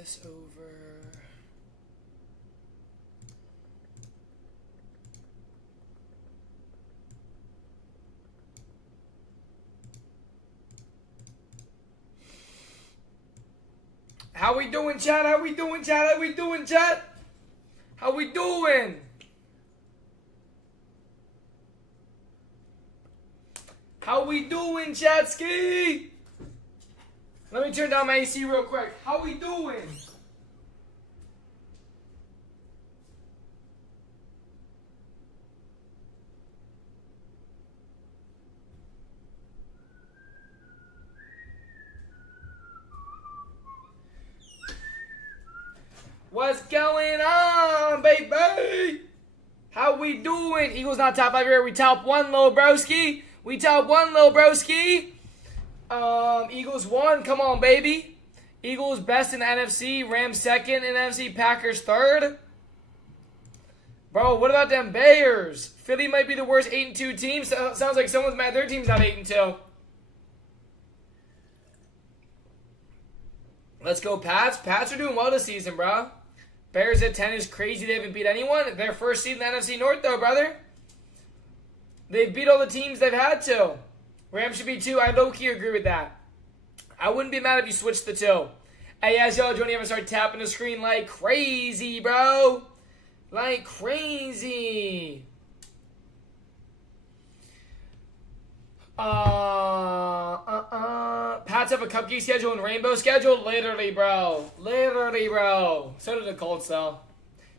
this over. How we doing, chat? How we doing, chat? How we doing, chat? How we doing? How we doing, Chatski? Let me turn down my AC real quick. How we doing? What's going on, baby? How we doing? Eagles not top 5 here. We top 1, Lil Broski. We top 1, Lil Broski. Eagles 1. Come on, baby. Eagles best in the NFC. Rams second in the NFC. Packers third. Bro, what about them Bears? Philly might be the worst 8-2 team. Sounds like someone's mad their team's not 8-2. Let's go, Pats. Pats are doing well this season, bro. Bears at 10 is crazy. They haven't beat anyone. Their first seed in the NFC North, though, brother. They've beat all the teams they've had to. Rams should be 2. I low-key agree with that. I wouldn't be mad if you switched the 2. Hey, yes, y'all, Johnny, ever start tapping the screen like crazy, bro. Like crazy. Pats have a cupcake schedule and rainbow schedule? Literally, bro. Literally, bro. So do the Colts, though.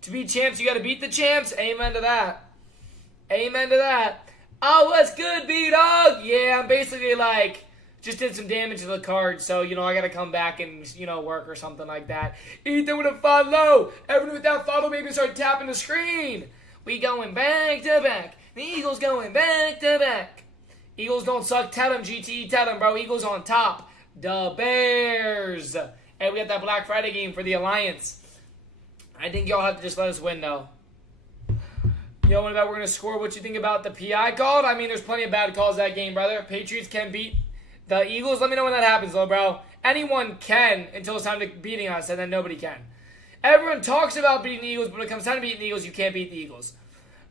To be champs, you got to beat the champs. Amen to that. Amen to that. Oh, what's good, B-Dog? Yeah, I'm basically like, just did some damage to the card, so, you know, I got to come back and, you know, work or something like that. Ethan with a follow. Everyone with that follow, maybe start tapping the screen. We going back to back. The Eagles going back to back. Eagles don't suck. Tell them, GTE. Tell them, bro. Eagles on top. The Bears. And we got that Black Friday game for the Alliance. I think y'all have to just let us win, though. Yo, what about we're going to score? What you think about the PI call? I mean, there's plenty of bad calls that game, brother. Patriots can beat the Eagles. Let me know when that happens, though, bro. Anyone can until it's time to beating us, and then nobody can. Everyone talks about beating the Eagles, but when it comes time to beating the Eagles, you can't beat the Eagles.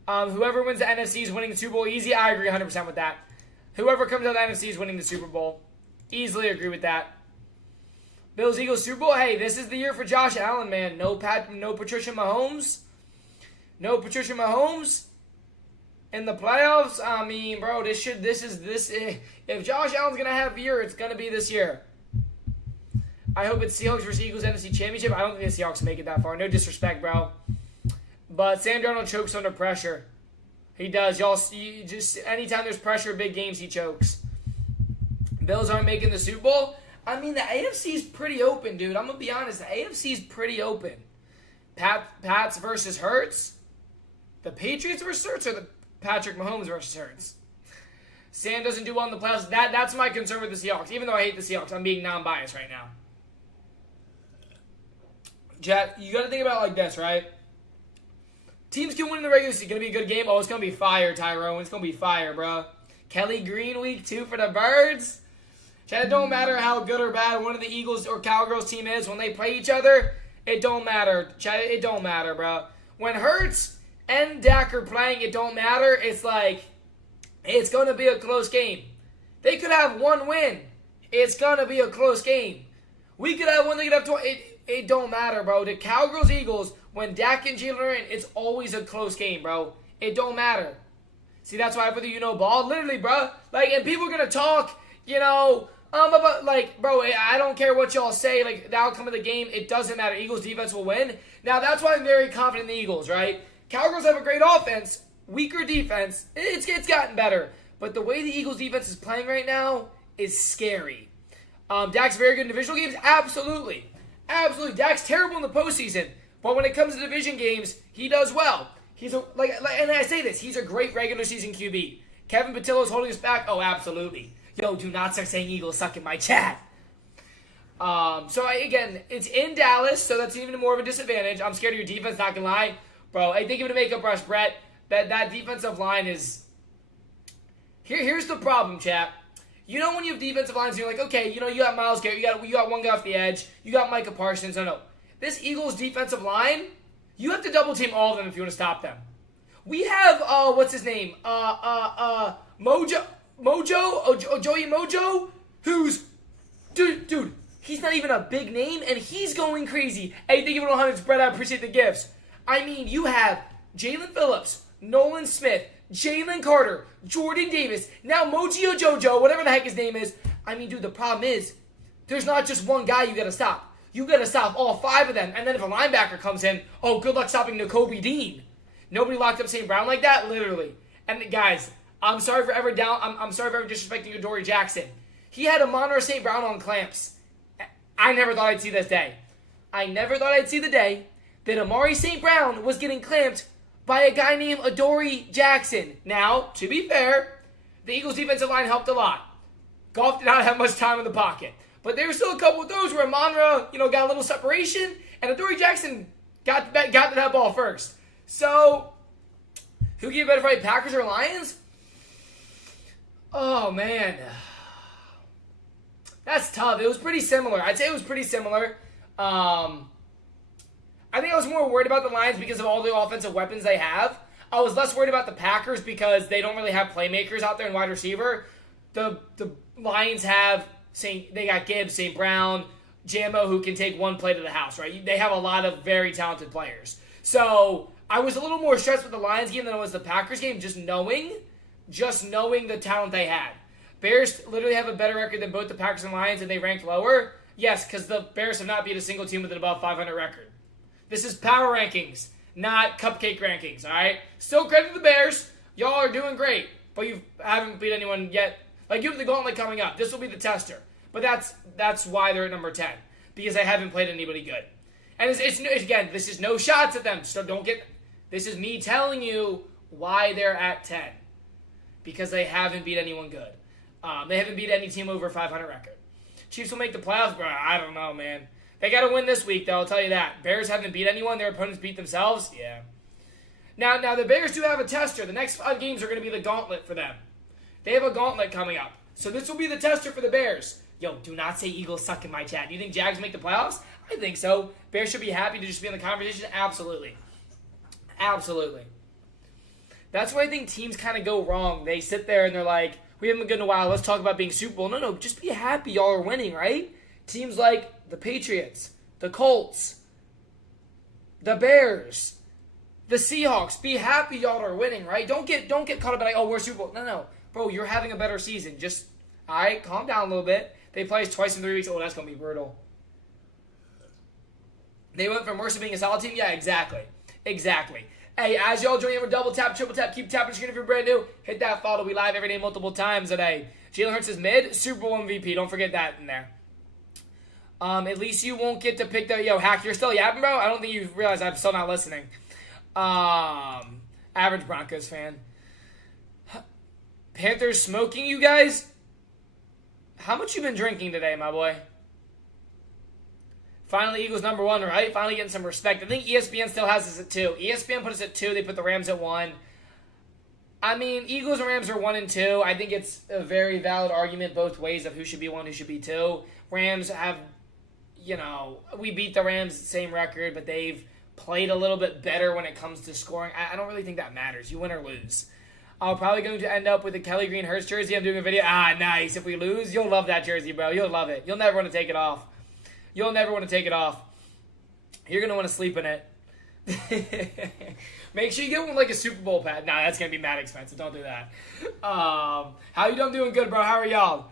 Whoever wins the NFC is winning the Super Bowl easy. I agree 100% with that. Whoever comes out of the NFC is winning the Super Bowl. Easily agree with that. Bills, Eagles, Super Bowl. Hey, this is the year for Josh Allen, man. No Patricia Mahomes. No Patricia Mahomes in the playoffs. I mean, bro, if Josh Allen's going to have a year, it's going to be this year. I hope it's Seahawks versus Eagles NFC Championship. I don't think the Seahawks make it that far. No disrespect, bro. But Sam Darnold chokes under pressure. He does. Just anytime there's pressure, big games, he chokes. Bills aren't making the Super Bowl. I mean, the AFC is pretty open, dude. I'm going to be honest. The AFC is pretty open. Pats versus Hurts. The Patriots versus Hurts, or the Patrick Mahomes versus Hurts? Sam doesn't do well in the playoffs. That's my concern with the Seahawks. Even though I hate the Seahawks, I'm being non-biased right now. Jet, you got to think about it like this, right? Teams can win in the regular season. It's going to be a good game. Oh, it's going to be fire, Tyrone. It's going to be fire, bro. Kelly Green week 2 for the Birds. Jet, it don't matter how good or bad one of the Eagles or Cowgirls team is. When they play each other, it don't matter. Jet, it don't matter, bro. When Hurts and Dak are playing, it don't matter. It's like, it's going to be a close game. They could have one win. It's going to be a close game. We could have one, they could have 20. It don't matter, bro. The Cowgirls, Eagles, when Dak and Jalen are in, it's always a close game, bro. It don't matter. See, that's why I put the ball. Literally, bro. Like, and people are going to talk, about, like, bro, I don't care what y'all say. Like, the outcome of the game, it doesn't matter. Eagles defense will win. Now, that's why I'm very confident in the Eagles, right? Cowgirls have a great offense, weaker defense. It's gotten better. But the way the Eagles defense is playing right now is scary. Dak's very good in divisional games? Absolutely. Absolutely. Dak's terrible in the postseason. But when it comes to division games, he does well. He's and I say this, he's a great regular season QB. Kevin Patillo's holding us back? Oh, absolutely. Yo, do not start saying Eagles suck in my chat. Again, it's in Dallas, so that's even more of a disadvantage. I'm scared of your defense, not gonna lie. Bro, I think of it to make up rush, Brett. That defensive line is... Here's the problem, chat. You know when you have defensive lines, you're like, okay, you got Myles Garrett, you got one guy off the edge, you got Micah Parsons. No. This Eagles defensive line, you have to double team all of them if you want to stop them. We have, what's his name? Joey Mojo, who's, dude, he's not even a big name, and he's going crazy. Hey, thank you for the 100, spread. I appreciate the gifts. I mean, you have Jalen Phillips, Nolan Smith, Jalen Carter, Jordan Davis, now Mojo Jojo, whatever the heck his name is. I mean, dude, the problem is, there's not just one guy you got to stop. You got to stop all 5 of them, and then if a linebacker comes in, oh, good luck stopping Nakobe Dean. Nobody locked up St. Brown like that, literally. And guys, I'm sorry for ever disrespecting Adoree Jackson. He had Amon-Ra St. Brown on clamps. I never thought I'd see this day. I never thought I'd see the day that Amari St. Brown was getting clamped by a guy named Adoree Jackson. Now, to be fair, the Eagles' defensive line helped a lot. Goff did not have much time in the pocket. But there were still a couple of those where Amon-Ra, got a little separation, and Adoree Jackson got to that ball first. So, who gave a better fight, Packers or Lions? Oh, man. That's tough. It was pretty similar. I'd say it was pretty similar. I think I was more worried about the Lions because of all the offensive weapons they have. I was less worried about the Packers because they don't really have playmakers out there in wide receiver. The Lions have, they got Gibbs, St. Brown, Jambo, who can take one play to the house, right? They have a lot of very talented players. So, I was a little more stressed with the Lions game than I was the Packers game, just knowing the talent they had. Bears literally have a better record than both the Packers and Lions, and they ranked lower. Yes, because the Bears have not beat a single team with an above 500 record. This is power rankings, not cupcake rankings, all right? Still credit to the Bears. Y'all are doing great, but you haven't beat anyone yet. Like, you have the gauntlet coming up. This will be the tester. But that's why they're at number 10, because they haven't played anybody good. And it's again, this is no shots at them, so don't get... This is me telling you why they're at 10, because they haven't beat anyone good. They haven't beat any team over 500 record. Chiefs will make the playoffs, bro. I don't know, man. They got to win this week, though. I'll tell you that. Bears haven't beat anyone. Their opponents beat themselves. Yeah. Now the Bears do have a tester. The next 5 games are going to be the gauntlet for them. They have a gauntlet coming up. So this will be the tester for the Bears. Yo, do not say Eagles suck in my chat. Do you think Jags make the playoffs? I think so. Bears should be happy to just be in the conversation. Absolutely. Absolutely. That's where I think teams kind of go wrong. They sit there and they're like, we haven't been good in a while. Let's talk about being Super Bowl. No. Just be happy y'all are winning, right? Teams like the Patriots, the Colts, the Bears, the Seahawks. Be happy y'all are winning, right? Don't get caught up in like, oh, we're Super Bowl. No. Bro, you're having a better season. Just, all right, calm down a little bit. They play us twice in 3 weeks. Oh, that's going to be brutal. They went from worse to being a solid team? Yeah, exactly. Hey, as y'all join in with double tap, triple tap, keep tapping the screen if you're brand new. Hit that follow. We live every day multiple times a day. Jalen Hurts is mid, Super Bowl MVP. Don't forget that in there. At least you won't get to pick the... Yo, Hack, you're still yapping, bro? I don't think you realize I'm still not listening. Average Broncos fan. Panthers smoking you guys? How much you been drinking today, my boy? Finally, Eagles number 1, right? Finally getting some respect. I think ESPN still has us at 2. ESPN put us at 2. They put the Rams at 1. I mean, Eagles and Rams are 1 and 2. I think it's a very valid argument both ways of who should be 1, who should be 2. Rams have, we beat the Rams, same record, but they've played a little bit better when it comes to scoring. I don't really think that matters. You win or lose. I'm probably going to end up with a Kelly Green Hurts jersey. I'm doing a video. Nice. If we lose, you'll love that jersey, bro. You'll love it. You'll never want to take it off. You're going to want to sleep in it. Make sure you get one like a Super Bowl pad. Nah, that's going to be mad expensive. Don't do that. How you doing good, bro? How are y'all?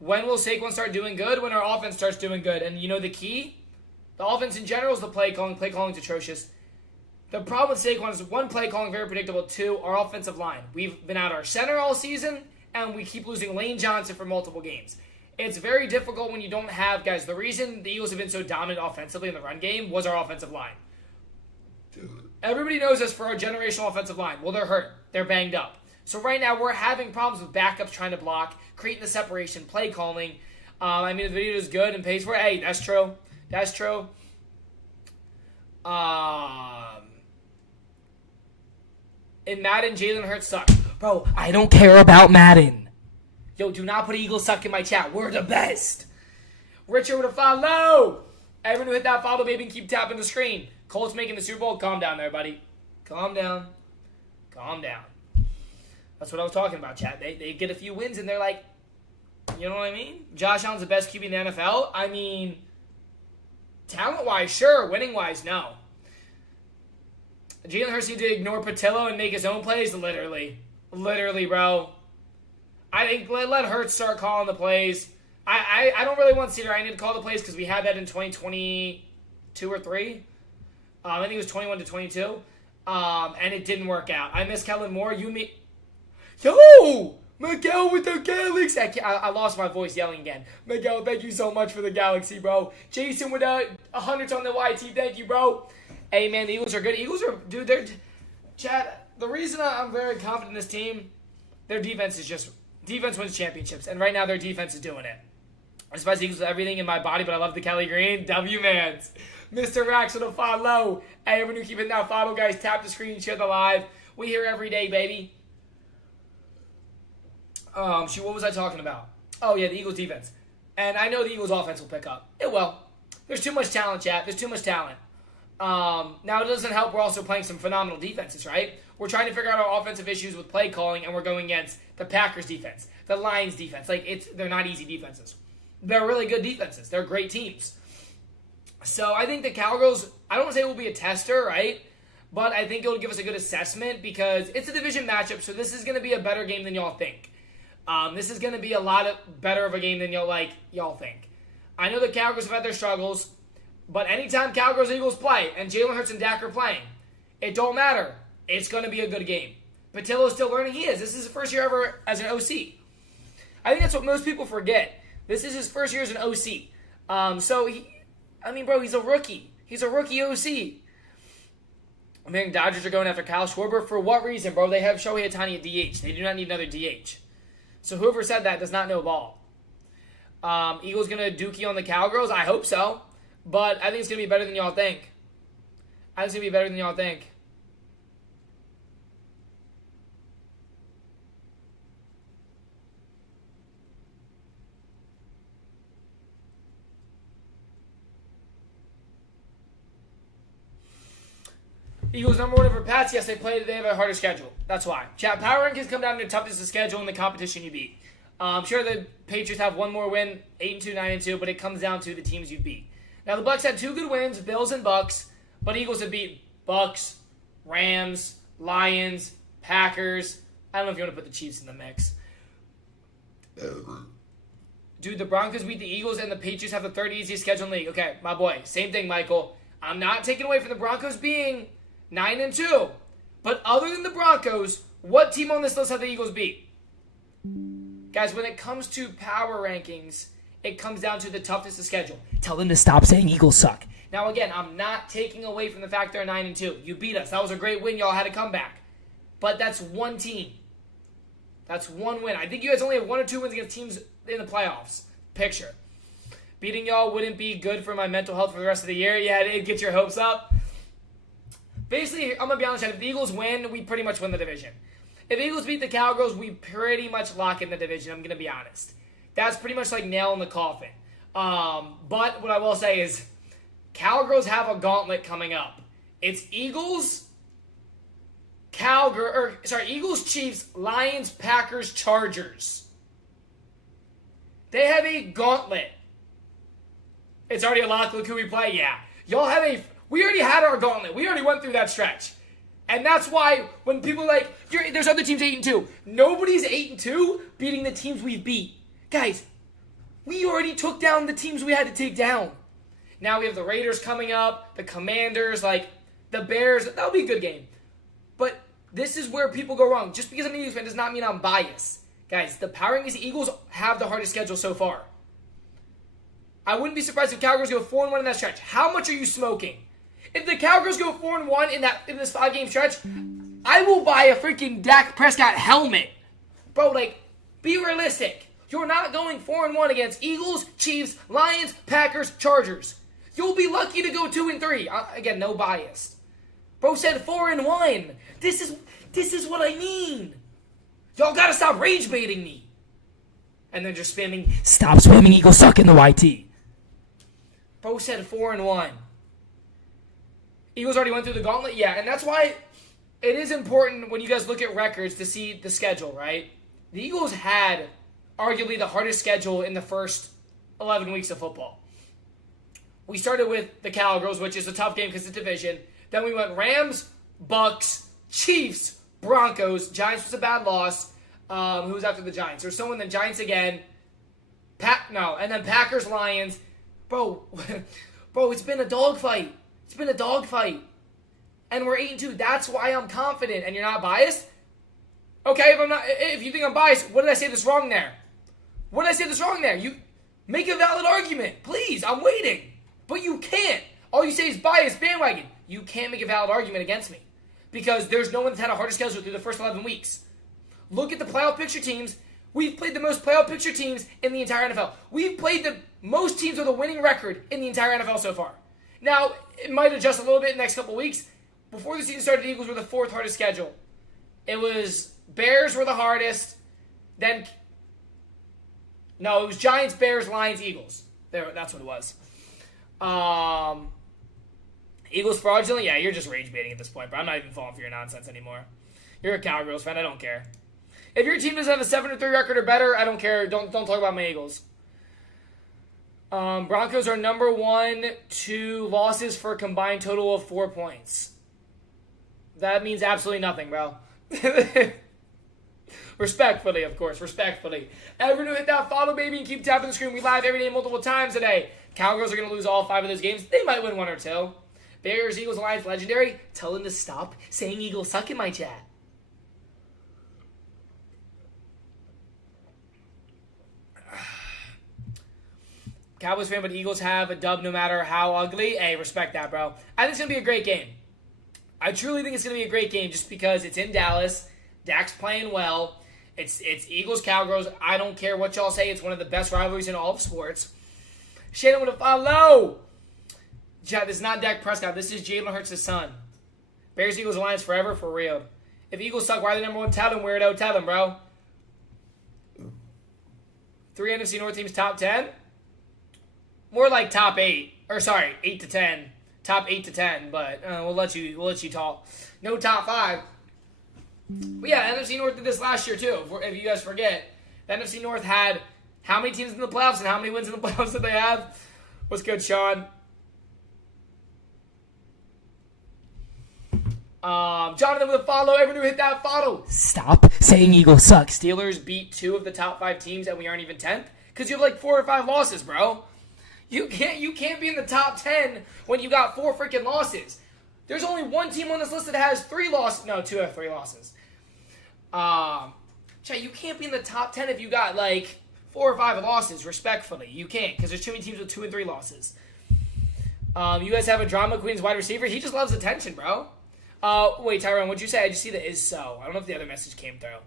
When will Saquon start doing good? When our offense starts doing good. And the key? The offense in general is the play calling. Play calling is atrocious. The problem with Saquon is 1, play calling very predictable. 2, our offensive line. We've been out our center all season, and we keep losing Lane Johnson for multiple games. It's very difficult when you don't have guys. The reason the Eagles have been so dominant offensively in the run game was our offensive line. Everybody knows us for our generational offensive line. Well, they're hurt. They're banged up. So right now we're having problems with backups trying to block, creating the separation, play calling. The video is good and pays for it. Hey, that's true. That's true. In Madden, Jalen Hurts sucks. Bro, I don't care about Madden. Yo, do not put Eagles suck in my chat. We're the best. Richard with a follow. Everyone who hit that follow, baby, and keep tapping the screen. Colts making the Super Bowl. Calm down there, buddy. Calm down. Calm down. That's what I was talking about, chat. They get a few wins, and they're like, you know what I mean? Josh Allen's the best QB in the NFL. I mean, talent-wise, sure. Winning-wise, no. Jalen Hurts needs to ignore Patillo and make his own plays? Literally. Literally, bro. I think let Hurts start calling the plays. I don't really want Cedar. I need to call the plays because we had that in 2022 or 3. I think it was 21 to 22. And it didn't work out. I miss Kellen Moore. Yo! Miguel with the Galaxy. I lost my voice yelling again. Miguel, thank you so much for the Galaxy, bro. Jason with 100 on the YT. Thank you, bro. Hey, man, the Eagles are good. Eagles are, dude, they're, Chad, the reason I'm very confident in this team, their defense is just, defense wins championships. And right now, their defense is doing it. I despise the Eagles with everything in my body, but I love the Kelly Green. W-Mans. Mr. Rax with a follow. Hey, everyone who keep hitting that follow, guys, tap the screen, share the live. We here every day, baby. Shoot, what was I talking about? Oh, yeah, the Eagles defense. And I know the Eagles offense will pick up. It will. There's too much talent, chat. There's too much talent. Now, it doesn't help. We're also playing some phenomenal defenses, right? We're trying to figure out our offensive issues with play calling, and we're going against the Packers defense, the Lions defense. They're not easy defenses. They're really good defenses. They're great teams. So I think the Cowgirls, I don't want to say it will be a tester, right? But I think it will give us a good assessment because it's a division matchup, so this is going to be a better game than y'all think. This is going to be a lot better of a game than y'all think. I know the Cowgirls have had their struggles, but anytime Cowgirls Eagles play and Jalen Hurts and Dak are playing, it don't matter. It's going to be a good game. Patillo's still learning. He is. This is his first year ever as an OC. I think that's what most people forget. This is his first year as an OC. Bro, he's a rookie. He's a rookie OC. I mean, Dodgers are going after Kyle Schwarber. For what reason, bro? They have Shohei Ohtani at DH. They do not need another DH. So whoever said that does not know ball. Eagles going to dookie on the Cowgirls? I hope so. But I think it's going to be better than y'all think. Eagles number one over Pats. Yes, they have a harder schedule. That's why. Chat, power rankings come down to toughness of schedule and the competition you beat. I'm sure the Patriots have one more win, 8-2, 9-2, but it comes down to the teams you beat. Now, the Bucs had 2 good wins, Bills and Bucs, but Eagles have beat Bucs, Rams, Lions, Packers. I don't know if you want to put the Chiefs in the mix. Dude, the Broncos beat the Eagles and the Patriots have the third easiest schedule in the league. Okay, my boy, same thing, Michael. I'm not taking away from the Broncos being 9-2. But other than the Broncos, what team on this list have the Eagles beat? Guys, when it comes to power rankings, it comes down to the toughness of schedule. Tell them to stop saying Eagles suck. Now, again, I'm not taking away from the fact they're 9-2. You beat us. That was a great win. Y'all had a comeback. But that's one team. That's one win. I think you guys only have 1 or 2 wins against teams in the playoffs. Picture. Beating y'all wouldn't be good for my mental health for the rest of the year. Yeah, it'd get your hopes up. Basically, I'm going to be honest, if the Eagles win, we pretty much win the division. If the Eagles beat the Cowgirls, we pretty much lock in the division, I'm going to be honest. That's pretty much like nail in the coffin. But what I will say is, Cowgirls have a gauntlet coming up. It's Eagles, Eagles, Chiefs, Lions, Packers, Chargers. They have a gauntlet. It's already a lock. Look who we play. Yeah. Y'all have we already had our gauntlet. We already went through that stretch. And that's why when people are like, there's other teams 8-2. Nobody's 8-2 beating the teams we've beat. Guys, we already took down the teams we had to take down. Now we have the Raiders coming up, the Commanders, the Bears. That'll be a good game. But this is where people go wrong. Just because I'm an Eagles fan does not mean I'm biased. Guys, the power rankings, the Eagles have the hardest schedule so far. I wouldn't be surprised if Cowgirls go 4-1 in that stretch. How much are you smoking? If the Cowgirls go 4-1 in this 5-game stretch, I will buy a freaking Dak Prescott helmet. Bro, be realistic. You're not going 4-1 against Eagles, Chiefs, Lions, Packers, Chargers. You'll be lucky to go 2-3. Again, no bias. Bro said 4-1. This is what I mean. Y'all gotta stop rage baiting me. And then just spamming, stop spamming Eagles suck in the YT. Bro said 4-1. Eagles already went through the gauntlet? Yeah, and that's why it is important when you guys look at records to see the schedule, right? The Eagles had arguably the hardest schedule in the first 11 weeks of football. We started with the Cowboys, which is a tough game because it's division. Then we went Rams, Bucks, Chiefs, Broncos. Giants was a bad loss. Who was after the Giants? There's someone, then Giants again. And then Packers, Lions. Bro, it's been a dogfight. It's been a dogfight. And we're 8-2. That's why I'm confident. And you're not biased? Okay, if you think I'm biased, what did I say that's wrong there? What did I say that's wrong there? You make a valid argument. Please, I'm waiting. But you can't. All you say is bias, bandwagon. You can't make a valid argument against me. Because there's no one that's had a harder schedule through the first 11 weeks. Look at the playoff picture teams. We've played the most playoff picture teams in the entire NFL. We've played the most teams with a winning record in the entire NFL so far. Now, it might adjust a little bit in the next couple weeks. Before the season started, the Eagles were the fourth hardest schedule. It was Bears were the hardest. It was Giants, Bears, Lions, Eagles. That's what it was. Eagles fraudulent? Yeah, you're just rage baiting at this point, bro. I'm not even falling for your nonsense anymore. You're a Cowboys fan. I don't care. If your team doesn't have a 7-3 record or better, I don't care. Don't talk about my Eagles. Broncos are number 1, 2 losses for a combined total of 4 points. That means absolutely nothing, bro. Respectfully, of course. Respectfully. Everyone hit that follow, baby, and keep tapping the screen. We live every day multiple times a day. Cowgirls are going to lose all 5 of those games. They might win 1 or 2. Bears, Eagles, Lions, legendary. Tell them to stop saying Eagles suck in my chat. Cowboys fan, but Eagles have a dub no matter how ugly. Hey, respect that, bro. I think it's going to be a great game. I truly think it's going to be a great game just because it's in Dallas. Dak's playing well. It's Eagles, Cowgirls. I don't care what y'all say. It's one of the best rivalries in all of sports. Shannon with a follow. This is not Dak Prescott. This is Jalen Hurts' son. Bears, Eagles, Lions forever for real. If Eagles suck, why are they number 1? Tell them, weirdo. Tell them, bro. 3 NFC North teams top 10. More like top 8. Or sorry, 8 to 10. Top 8 to 10. But we'll let you talk. No top 5. But yeah, NFC North did this last year too. If you guys forget, the NFC North had how many teams in the playoffs and how many wins in the playoffs did they have? What's good, Sean? Jonathan with a follow. Everyone who hit that follow. Stop saying Eagles suck. Steelers beat 2 of the top 5 teams and we aren't even 10th because you have like 4 or 5 losses, bro. You can't be in the top 10 when you got 4 freaking losses. There's only one team on this list that has 3 losses. No, 2 have 3 losses. You can't be in the top 10 if you got like 4 or 5 losses. Respectfully, you can't because there's too many teams with 2 and 3 losses. You guys have a drama queen's wide receiver. He just loves attention, bro. Wait, Tyrone, what'd you say? I just see the is so. I don't know if the other message came through.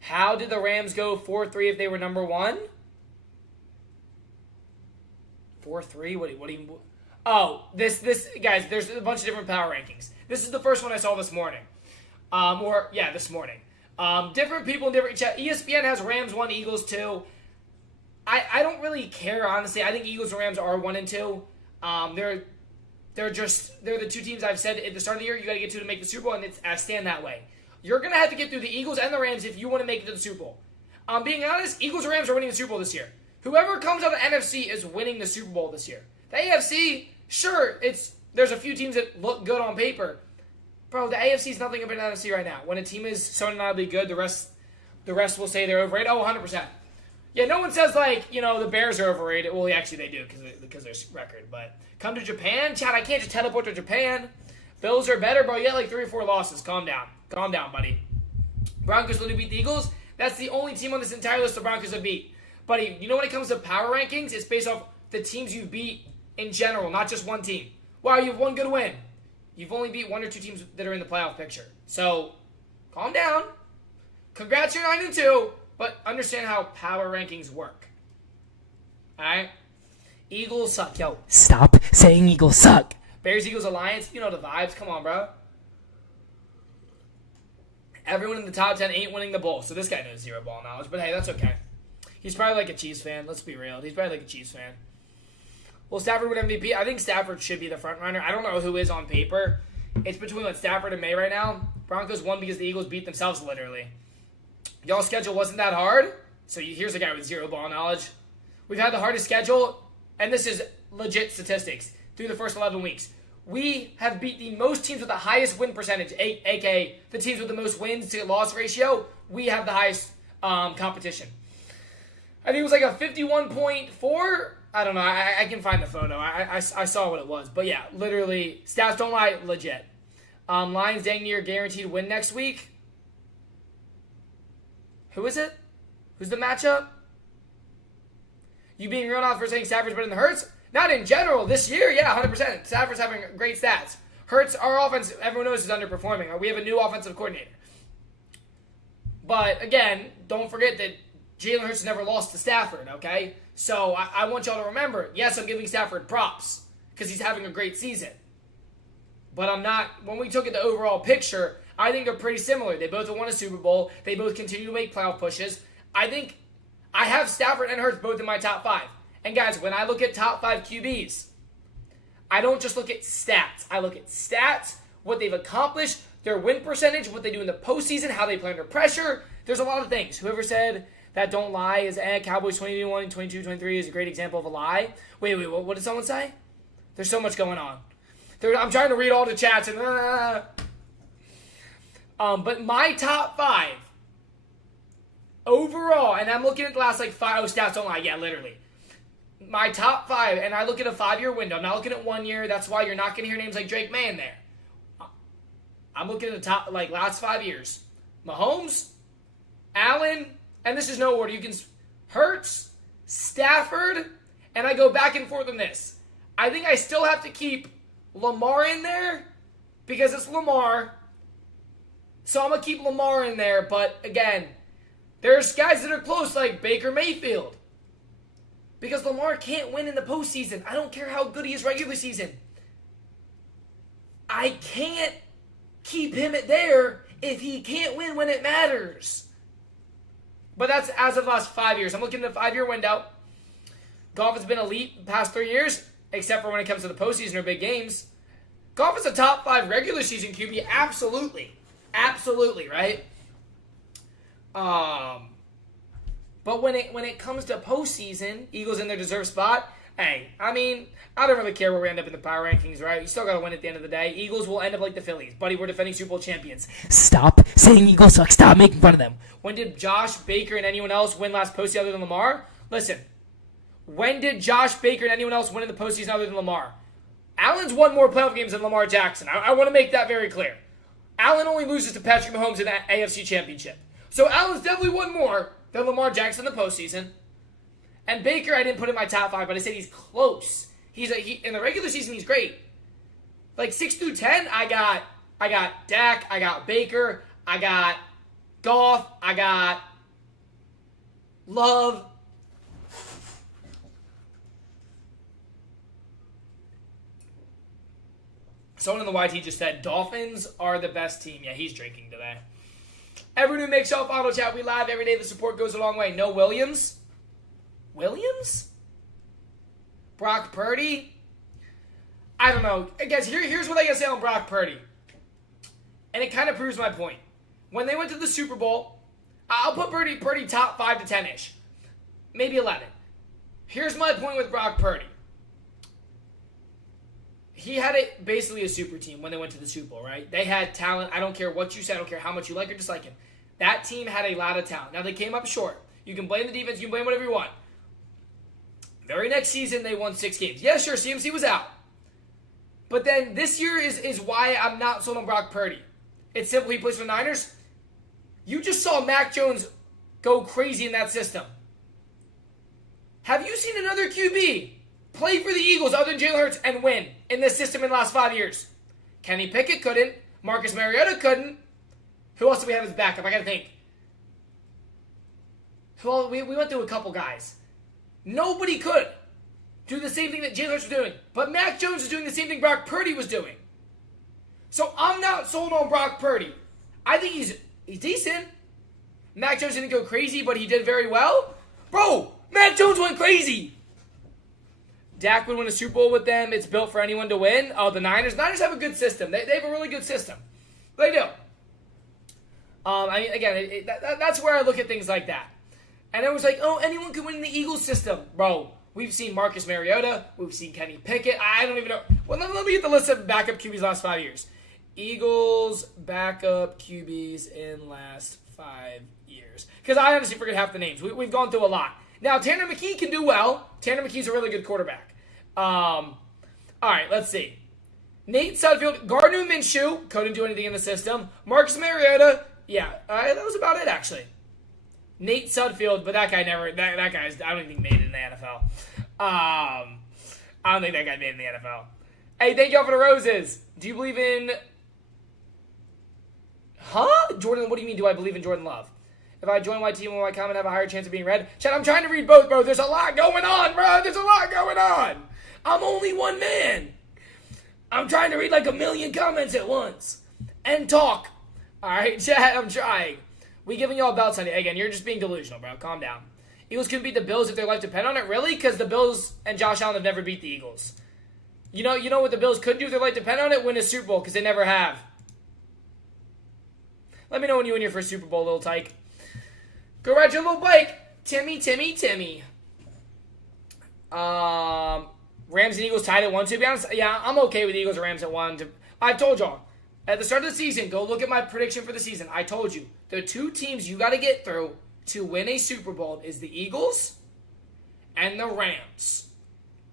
How did the Rams go 4-3 if they were number 1? 4-3? What do you... Oh, this guys, there's a bunch of different power rankings. This is the first one I saw this morning. This morning. Different people in different chat. ESPN has Rams 1, Eagles 2. I don't really care, honestly. I think Eagles and Rams are 1 and 2. They're the 2 teams I've said at the start of the year you got to get to make the Super Bowl, and I stand that way. You're going to have to get through the Eagles and the Rams if you want to make it to the Super Bowl. Being honest, Eagles and Rams are winning the Super Bowl this year. Whoever comes out of the NFC is winning the Super Bowl this year. The AFC, sure, there's a few teams that look good on paper. Bro, the AFC is nothing about the NFC right now. When a team is so undeniably good, the rest will say they're overrated. Oh, 100%. Yeah, no one says, the Bears are overrated. Well, actually, they do because of their record. But come to Japan? Chad, I can't just teleport to Japan. Bills are better, bro. You got 3 or 4 losses. Calm down. Calm down, buddy. Broncos literally beat the Eagles. That's the only team on this entire list the Broncos have beat. Buddy, you know when it comes to power rankings, it's based off the teams you beat in general, not just one team. Wow, you have 1 good win. You've only beat 1 or 2 teams that are in the playoff picture. So, calm down. Congrats, you're 9-2. But understand how power rankings work. Alright? Eagles suck. Yo, stop saying Eagles suck. Bears, Eagles, Alliance. You know the vibes. Come on, bro. Everyone in the top 10 ain't winning the bowl. So this guy knows 0 ball knowledge. But hey, that's okay. He's probably like a Chiefs fan. Let's be real. He's probably like a Chiefs fan. Will Stafford win MVP? I think Stafford should be the front runner. I don't know who is on paper. It's between Stafford and May right now. Broncos won because the Eagles beat themselves literally. Y'all's schedule wasn't that hard. So here's a guy with zero ball knowledge. We've had the hardest schedule, and this is legit statistics, through the first 11 weeks. We have beat the most teams with the highest win percentage, a.k.a. the teams with the most wins to loss ratio. We have the highest competition. I think it was like a 51.4. I don't know. I can find the photo. I saw what it was. But yeah, literally, stats don't lie, legit. Lions dang near guaranteed win next week. Who is it? Who's the matchup? You being real enough for saying Stafford's better than Hurts? Not in general. This year, yeah, 100%. Stafford's having great stats. Hurts, our offense, everyone knows, is underperforming. We have a new offensive coordinator. But, again, don't forget that Jalen Hurts has never lost to Stafford, okay? So, I want y'all to remember, yes, I'm giving Stafford props because he's having a great season. But I'm not, when we took at the overall picture, I think they're pretty similar. They both have won a Super Bowl. They both continue to make playoff pushes. I think I have Stafford and Hurts both in my top 5. And guys, when I look at top 5 QBs, I don't just look at stats. I look at stats, what they've accomplished, their win percentage, what they do in the postseason, how they play under pressure. There's a lot of things. Whoever said that don't lie is Cowboys 21, 22, 23 is a great example of a lie. Wait, what did someone say? There's so much going on. I'm trying to read all the chats and but my top 5 overall, and I'm looking at the last 5 stats don't lie. Yeah, literally. My top 5, and I look at a 5-year window. I'm not looking at 1 year. That's why you're not going to hear names like Drake May in there. I'm looking at the top, last 5 years. Mahomes, Allen, and this is no order. You can Hurts, Stafford, and I go back and forth on this. I think I still have to keep Lamar in there because it's Lamar. So I'm going to keep Lamar in there. But again, there's guys that are close like Baker Mayfield. Because Lamar can't win in the postseason. I don't care how good he is regular season. I can't keep him there if he can't win when it matters. But that's as of the last 5 years. I'm looking at a 5-year window. Goff has been elite the past 3 years, except for when it comes to the postseason or big games. Goff is a top 5 regular season QB. Absolutely. Absolutely, right? But when it comes to postseason, Eagles in their deserved spot, hey, I mean, I don't really care where we end up in the power rankings, right? You still got to win at the end of the day. Eagles will end up like the Phillies. Buddy, we're defending Super Bowl champions. Stop saying Eagles suck. Stop making fun of them. When did Josh Baker and anyone else win last postseason other than Lamar? Listen, when did Josh Baker and anyone else win in the postseason other than Lamar? Allen's won more playoff games than Lamar Jackson. I want to make that very clear. Allen only loses to Patrick Mahomes in that AFC Championship. So Allen's definitely won more than Lamar Jackson in the postseason. And Baker, I didn't put in my top 5, but I said he's close. In the regular season, he's great. 6 through 10, I got Dak, I got Baker, I got Goff, I got Love. Someone in the YT just said, Dolphins are the best team. Yeah, he's drinking today. Everyone who makes y'all follow chat, we live every day. The support goes a long way. No Williams? Williams? Brock Purdy? I don't know. Guys, here's what I gotta say on Brock Purdy. And it kind of proves my point. When they went to the Super Bowl, I'll put Purdy top 5 to 10-ish. Maybe 11. Here's my point with Brock Purdy. He had basically a super team when they went to the Super Bowl, right? They had talent. I don't care what you said. I don't care how much you like or dislike him. That team had a lot of talent. Now, they came up short. You can blame the defense. You can blame whatever you want. Very next season, they won 6 games. Yeah, sure, CMC was out. But then this year is why I'm not sold on Brock Purdy. It's simply he plays for the Niners. You just saw Mac Jones go crazy in that system. Have you seen another QB play for the Eagles other than Jalen Hurts and win in this system in the last 5 years? Kenny Pickett couldn't. Marcus Mariota couldn't. Who else do we have as backup? I got to think. We went through a couple guys. Nobody could do the same thing that Jalen Hurts was doing. But Mac Jones is doing the same thing Brock Purdy was doing. So I'm not sold on Brock Purdy. I think he's decent. Mac Jones didn't go crazy, but he did very well. Bro, Mac Jones went crazy. Dak would win a Super Bowl with them. It's built for anyone to win. Oh, the Niners. Niners have a good system. They have a really good system. They do. Again, that's where I look at things like that. And it was like, oh, anyone can win in the Eagles system. Bro, we've seen Marcus Mariota. We've seen Kenny Pickett. I don't even know. Well, let me get the list of backup QBs last 5 years. Eagles backup QBs in last 5 years. Because I honestly forget half the names. We've gone through a lot. Now, Tanner McKee can do well. Tanner McKee's a really good quarterback. All right, let's see. Nate Sudfeld, Gardner Minshew, couldn't do anything in the system. Marcus Mariota, yeah, that was about it, actually. Nate Sudfeld, but that guy's, I don't think made it in the NFL. I don't think that guy made it in the NFL. Hey, thank y'all for the roses. Do you believe in... Huh? Jordan, what do you mean, do I believe in Jordan Love? If I join my team, will my comment have a higher chance of being read? Chat, I'm trying to read both, bro. There's a lot going on, bro. There's a lot going on. I'm only one man. I'm trying to read like 1 million comments at once. And talk. All right, chat, I'm trying. We giving y'all belts on it. Again, you're just being delusional, bro. Calm down. Eagles can beat the Bills if their life depend on it. Really? Because the Bills and Josh Allen have never beat the Eagles. You know what the Bills could do if their life depend on it? Win a Super Bowl, because they never have. Let me know when you win your first Super Bowl, little tyke. Go right to little Blake. Timmy. Rams and Eagles tied at 1-2. To be honest, yeah, I'm okay with Eagles and Rams at 1. I told y'all. At the start of the season, go look at my prediction for the season. I told you. The two teams you got to get through to win a Super Bowl is the Eagles and the Rams.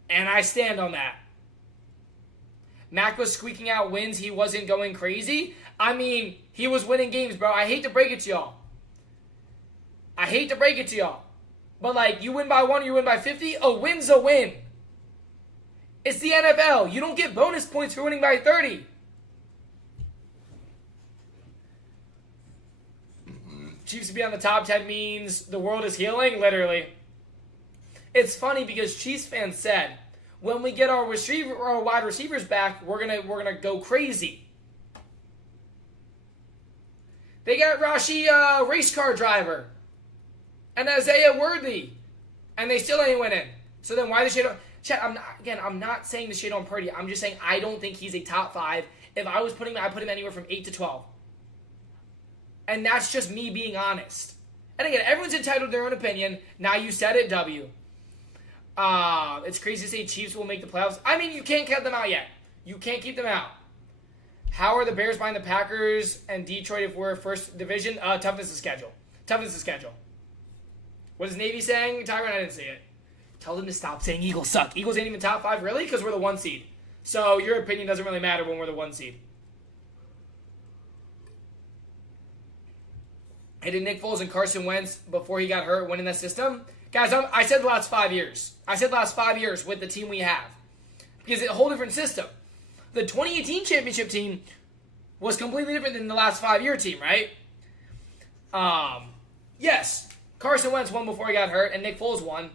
And I stand on that. Mac was squeaking out wins. He wasn't going crazy. I mean, he was winning games, bro. I hate to break it to y'all. But, like, you win by 1 or you win by 50, a win's a win. It's the NFL. You don't get bonus points for winning by 30. Chiefs to be on the top 10 means the world is healing, literally. It's funny because Chiefs fans said, when we get our wide receivers back, we're gonna go crazy. They got Rashi, race car driver, and Isaiah Worthy, and they still ain't winning. So then why the shade on... Chat, I'm not saying the shade on Purdy. I'm just saying I don't think he's a top 5. If I was putting him, I'd put him anywhere from 8 to 12. And that's just me being honest. And again, everyone's entitled to their own opinion. Now you said it, W. It's crazy to say Chiefs will make the playoffs. I mean, you can't count them out yet. You can't keep them out. How are the Bears behind the Packers and Detroit if we're first division? Toughness of schedule. What is Navy saying? Tyron, I didn't see it. Tell them to stop saying Eagles suck. Eagles ain't even top 5, really? Because we're the 1 seed. So your opinion doesn't really matter when we're the 1 seed. Hitting Nick Foles and Carson Wentz before he got hurt winning that system? Guys, I said the last 5 years. I said the last 5 years with the team we have. Because it's a whole different system. The 2018 championship team was completely different than the last 5-year team, right? Yes, Carson Wentz won before he got hurt, and Nick Foles won.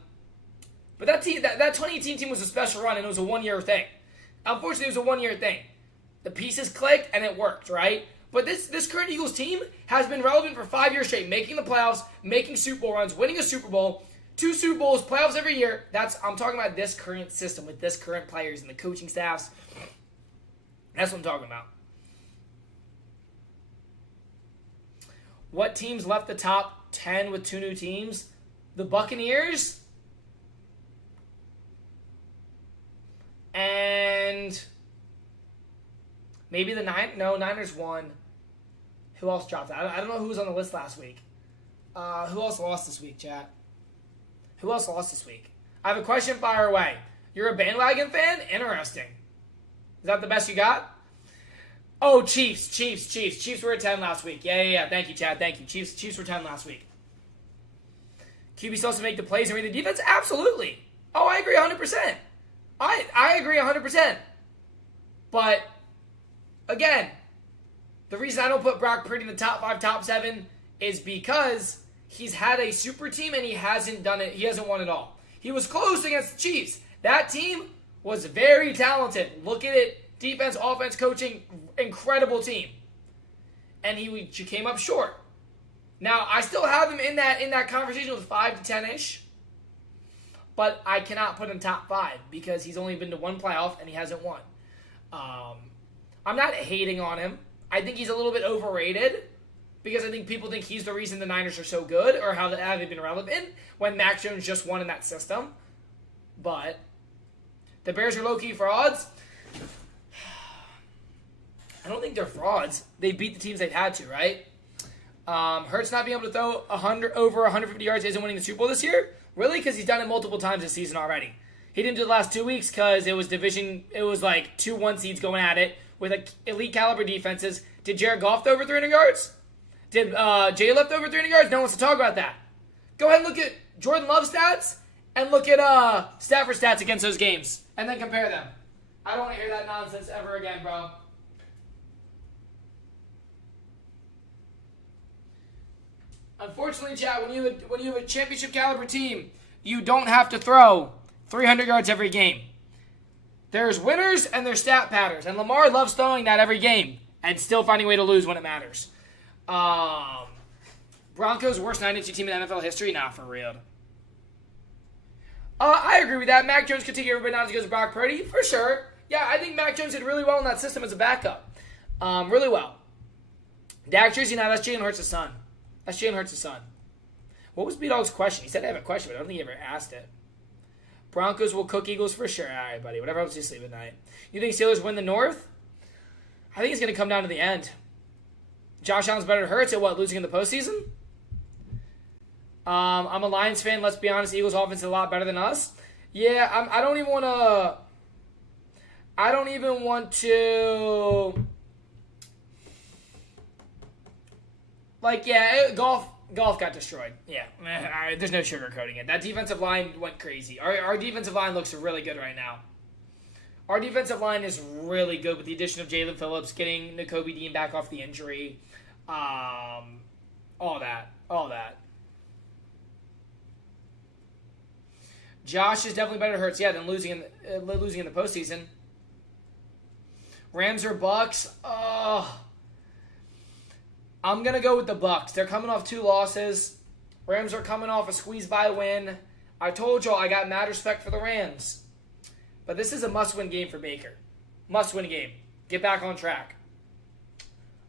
But that 2018 team was a special run, and it was a 1-year thing. Unfortunately, it was a 1-year thing. The pieces clicked, and it worked, right? But this current Eagles team has been relevant for 5 years straight, making the playoffs, making Super Bowl runs, winning a Super Bowl, 2 Super Bowls, playoffs every year. I'm talking about this current system with this current players and the coaching staffs. That's what I'm talking about. What teams left the top 10 with 2 new teams? The Buccaneers and maybe the Niners won. Who else dropped out? I don't know who was on the list last week. Who else lost this week, chat? Who else lost this week? I have a question, fire away. You're a bandwagon fan? Interesting. Is that the best you got? Oh, Chiefs. Chiefs were at 10 last week. Yeah. Thank you, Chad. Thank you. Chiefs were 10 last week. QB supposed to make the plays and read the defense? Absolutely. Oh, I agree 100%. I agree 100%. But, again, the reason I don't put Brock Purdy in the top 5, top 7 is because he's had a super team and he hasn't done it. He hasn't won it all. He was close against the Chiefs. That team was very talented. Look at it. Defense, offense, coaching, incredible team. And he came up short. Now, I still have him in that conversation with 5 to 10-ish. but I cannot put him top 5 because he's only been to one playoff and he hasn't won. I'm not hating on him. I think he's a little bit overrated because I think people think he's the reason the Niners are so good or how they've been relevant when Mac Jones just won in that system. But the Bears are low-key frauds. I don't think they're frauds. They beat the teams they've had to, right? Hurts not being able to throw over 150 yards isn't winning the Super Bowl this year? Really? Because he's done it multiple times this season already. He didn't do the last 2 weeks because it was division. It was like 2 1 seeds going at it with elite caliber defenses. Did Jared Goff throw over 300 yards? Did Jay Left over 300 yards? No one wants to talk about that. Go ahead and look at Jordan Love's stats and look at Stafford's stats against those games and then compare them. I don't want to hear that nonsense ever again, bro. Unfortunately, chat, when you have a championship caliber team, you don't have to throw 300 yards every game. There's winners and there's stat patterns, and Lamar loves throwing that every game and still finding a way to lose when it matters. Broncos worst 9-inch team in NFL history? Nah, for real. I agree with that. Mac Jones could take everybody not as good as Brock Purdy, for sure. Yeah, I think Mac Jones did really well in that system as a backup. Really well. Dak Jersey, now that's Jalen Hurts' son. That's Jalen Hurts' son. What was B-Dog's question? He said I have a question, but I don't think he ever asked it. Broncos will cook Eagles for sure. All right, buddy. Whatever helps you sleep at night. You think Steelers win the North? I think it's going to come down to the end. Josh Allen's better than Hurts at what? Losing in the postseason? I'm a Lions fan. Let's be honest. Eagles offense is a lot better than us. Yeah, I don't even want to... I don't even want to... Like, yeah, golf got destroyed. Yeah, there's no sugarcoating it. That defensive line went crazy. Our defensive line looks really good right now. Our defensive line is really good with the addition of Jalen Phillips, getting Nakobe Dean back off the injury. All that. Josh is definitely better than Hurts, yeah, than losing in the postseason. Rams or Bucks? I'm going to go with the Bucks. They're coming off 2 losses. Rams are coming off a squeeze-by win. I told y'all I got mad respect for the Rams. But this is a must-win game for Baker. Must-win game. Get back on track.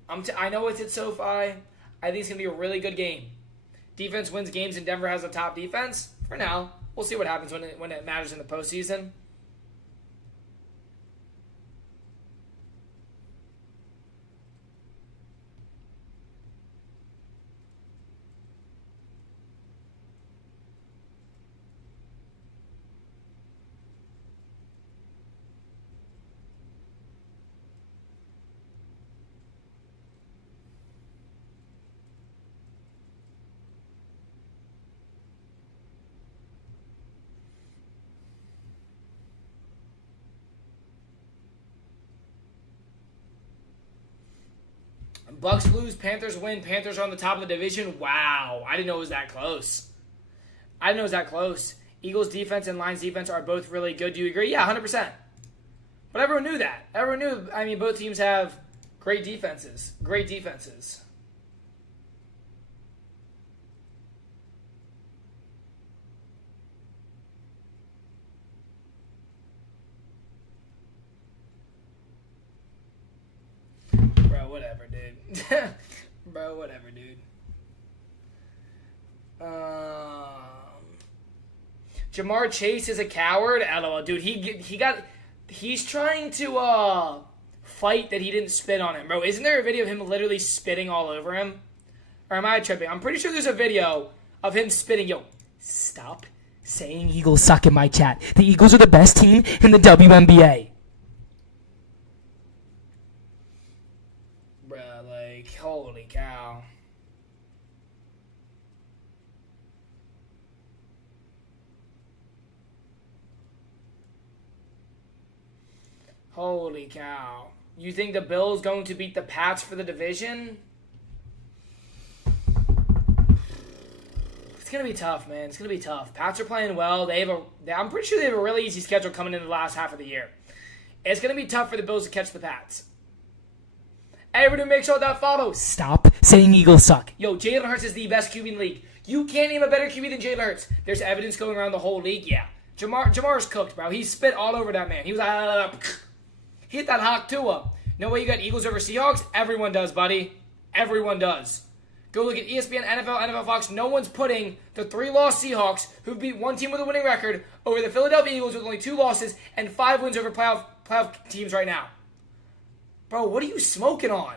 I know it's at SoFi. I think it's going to be a really good game. Defense wins games and Denver has a top defense. For now. We'll see what happens when it matters in the postseason. Bucks lose, Panthers win. Panthers are on the top of the division. Wow. I didn't know it was that close. Eagles defense and Lions defense are both really good. Do you agree? Yeah, 100%. But everyone knew that. Everyone knew, both teams have great defenses. Bro, whatever, dude. Jamar Chase is a coward. LOL, dude. He's trying to fight that he didn't spit on him, bro. Isn't there a video of him literally spitting all over him? Or am I tripping? I'm pretty sure there's a video of him spitting. Yo, stop saying Eagles suck in my chat. The Eagles are the best team in the WNBA. Holy cow. Holy cow. You think the Bills going to beat the Pats for the division? It's going to be tough, man. It's going to be tough. Pats are playing well. I'm pretty sure they have a really easy schedule coming into the last half of the year. It's going to be tough for the Bills to catch the Pats. Everyone make sure that follow. Stop saying Eagles suck. Yo, Jalen Hurts is the best QB in the league. You can't name a better QB than Jalen Hurts. There's evidence going around the whole league. Yeah. Jamar's cooked, bro. He spit all over that man. He was like, he hit that hawk Tua. No way you got Eagles over Seahawks? Everyone does, buddy. Everyone does. Go look at ESPN, NFL Fox. No one's putting the 3-loss Seahawks, who beat one team with a winning record, over the Philadelphia Eagles with only 2 losses and 5 wins over playoff teams right now. Bro, what are you smoking on?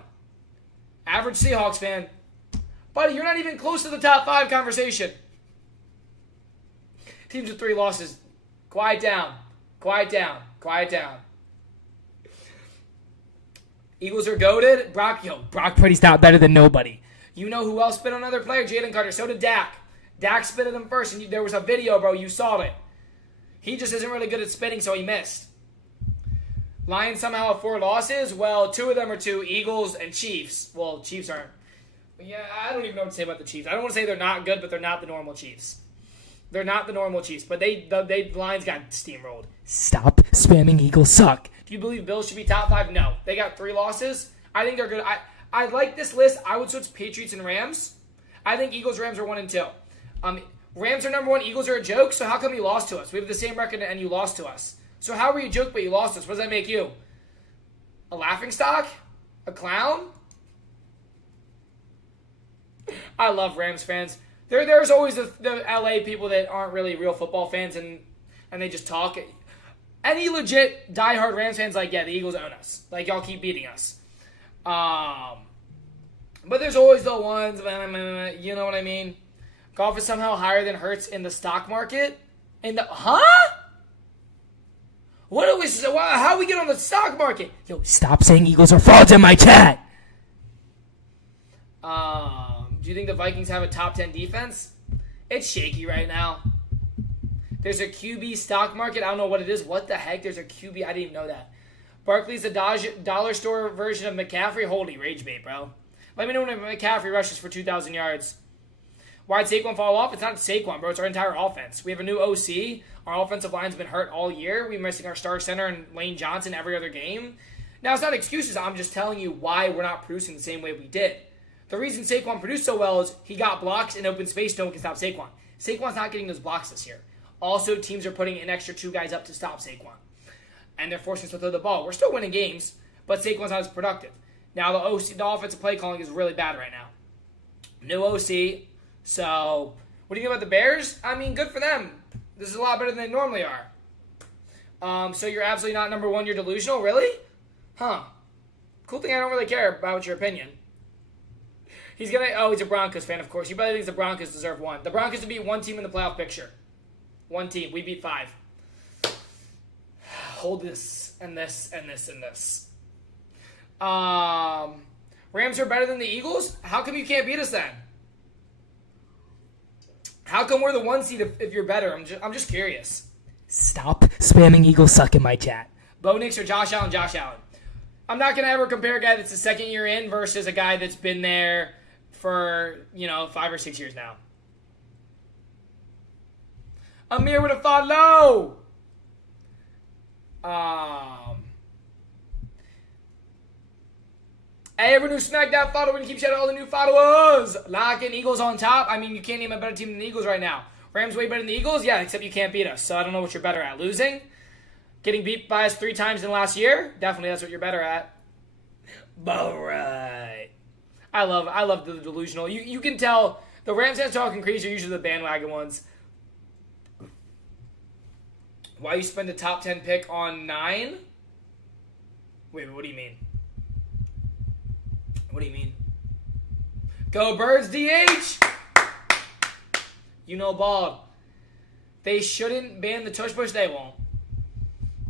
Average Seahawks fan. Buddy, you're not even close to the top 5 conversation. Teams with 3 losses. Quiet down. Quiet down. Quiet down. Eagles are goated. Brock Purdy's not better than nobody. You know who else spit on another player? Jalen Carter. So did Dak. Dak spit at him first, and there was a video, bro. You saw it. He just isn't really good at spitting, so he missed. Lions somehow have 4 losses. Well, 2 of them are to Eagles and Chiefs. Well, Chiefs aren't. Yeah, I don't even know what to say about the Chiefs. I don't want to say they're not good, but they're not the normal Chiefs. They're not the normal Chiefs, but the Lions got steamrolled. Stop spamming Eagles suck. Do you believe Bills should be top 5? No. They got 3 losses. I think they're good. I like this list. I would switch Patriots and Rams. I think Eagles-Rams are 1 and 2. Rams are number 1. Eagles are a joke, so how come you lost to us? We have the same record and you lost to us. So how were you a joke but you lost us? What does that make you? A laughingstock? A clown? I love Rams fans. There's always the LA people that aren't really real football fans and they just talk. Any legit diehard Rams fans like, yeah, the Eagles own us. Like, y'all keep beating us. But there's always the ones, you know what I mean? Goff is somehow higher than Hurts in the stock market. Huh? What do we? How we get on the stock market? Yo, stop saying Eagles are frauds in my chat. Do you think the Vikings have a top 10 defense? It's shaky right now. There's a QB stock market. I don't know what it is. What the heck? There's a QB. I didn't even know that. Barkley's the dollar store version of McCaffrey. Holy rage bait, bro. Let me know when McCaffrey rushes for 2,000 yards. Why'd Saquon fall off? It's not Saquon, bro. It's our entire offense. We have a new OC. Our offensive line's been hurt all year. We're missing our star center and Lane Johnson every other game. Now, it's not excuses. I'm just telling you why we're not producing the same way we did. The reason Saquon produced so well is he got blocks in open space. No one can stop Saquon. Saquon's not getting those blocks this year. Also, teams are putting an extra 2 guys up to stop Saquon. And they're forcing us to throw the ball. We're still winning games, but Saquon's not as productive. Now, the offensive play calling is really bad right now. New OC. So, what do you think about the Bears? I mean, good for them. This is a lot better than they normally are. So you're absolutely not number 1. You're delusional? Really? Huh. Cool thing, I don't really care about your opinion. He's a Broncos fan, of course. He probably thinks the Broncos deserve 1. The Broncos to beat 1 team in the playoff picture. 1 team. We beat 5. Hold this, and this, and this, and this. Rams are better than the Eagles? How come you can't beat us then? How come we're the 1 seed if you're better? I'm just curious. Stop spamming Eagles suck in my chat. Bo Nix or Josh Allen? Josh Allen. I'm not going to ever compare a guy that's the 2nd year in versus a guy that's been there for, 5 or 6 years now. Amir with a follow. Hey, everyone who smacked that follow and keep shouting out all the new followers. Lock in Eagles on top. I mean, you can't name a better team than the Eagles right now. Rams way better than the Eagles? Yeah, except you can't beat us. So I don't know what you're better at. Losing? Getting beat by us 3 times in the last year? Definitely that's what you're better at. All right. I love the delusional. You can tell the Rams fans talking crazy are usually the bandwagon ones. Why you spend a top 10 pick on 9? Wait, what do you mean? What do you mean? Go Birds, DH! Bald. They shouldn't ban the tush push. They won't.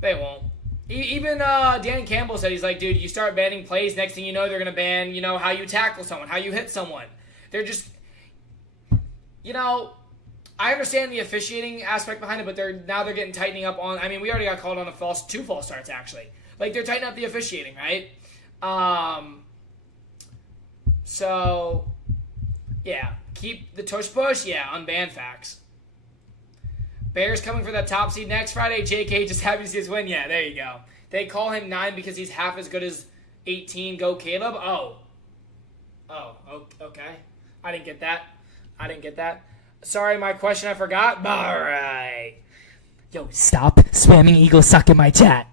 They won't. Even Dan Campbell said, he's like, dude, you start banning plays, next thing you know, they're going to ban, how you tackle someone, how you hit someone. They're just, I understand the officiating aspect behind it, but they're getting tightening up on, we already got called on 2 false starts, actually. Like, they're tightening up the officiating, right? So, yeah. Keep the tush push? Yeah, unban facts. Bears coming for that top seed next Friday. JK just happy to see us win. Yeah, there you go. They call him 9 because he's half as good as 18. Go Caleb. Oh, okay. I didn't get that. Sorry, my question I forgot. All right. Yo, stop spamming Eagles suck in my chat.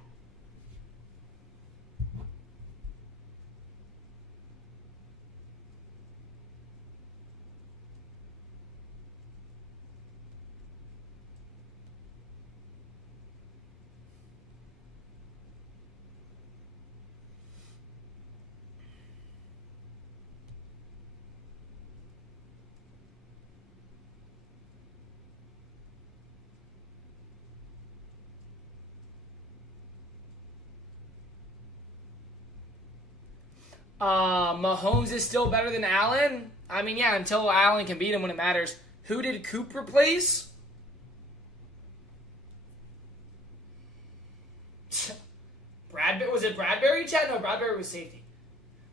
Mahomes is still better than Allen? I mean, yeah, until Allen can beat him when it matters. Who did Coop replace? Was it Bradbury, Chad? No, Bradbury was safety.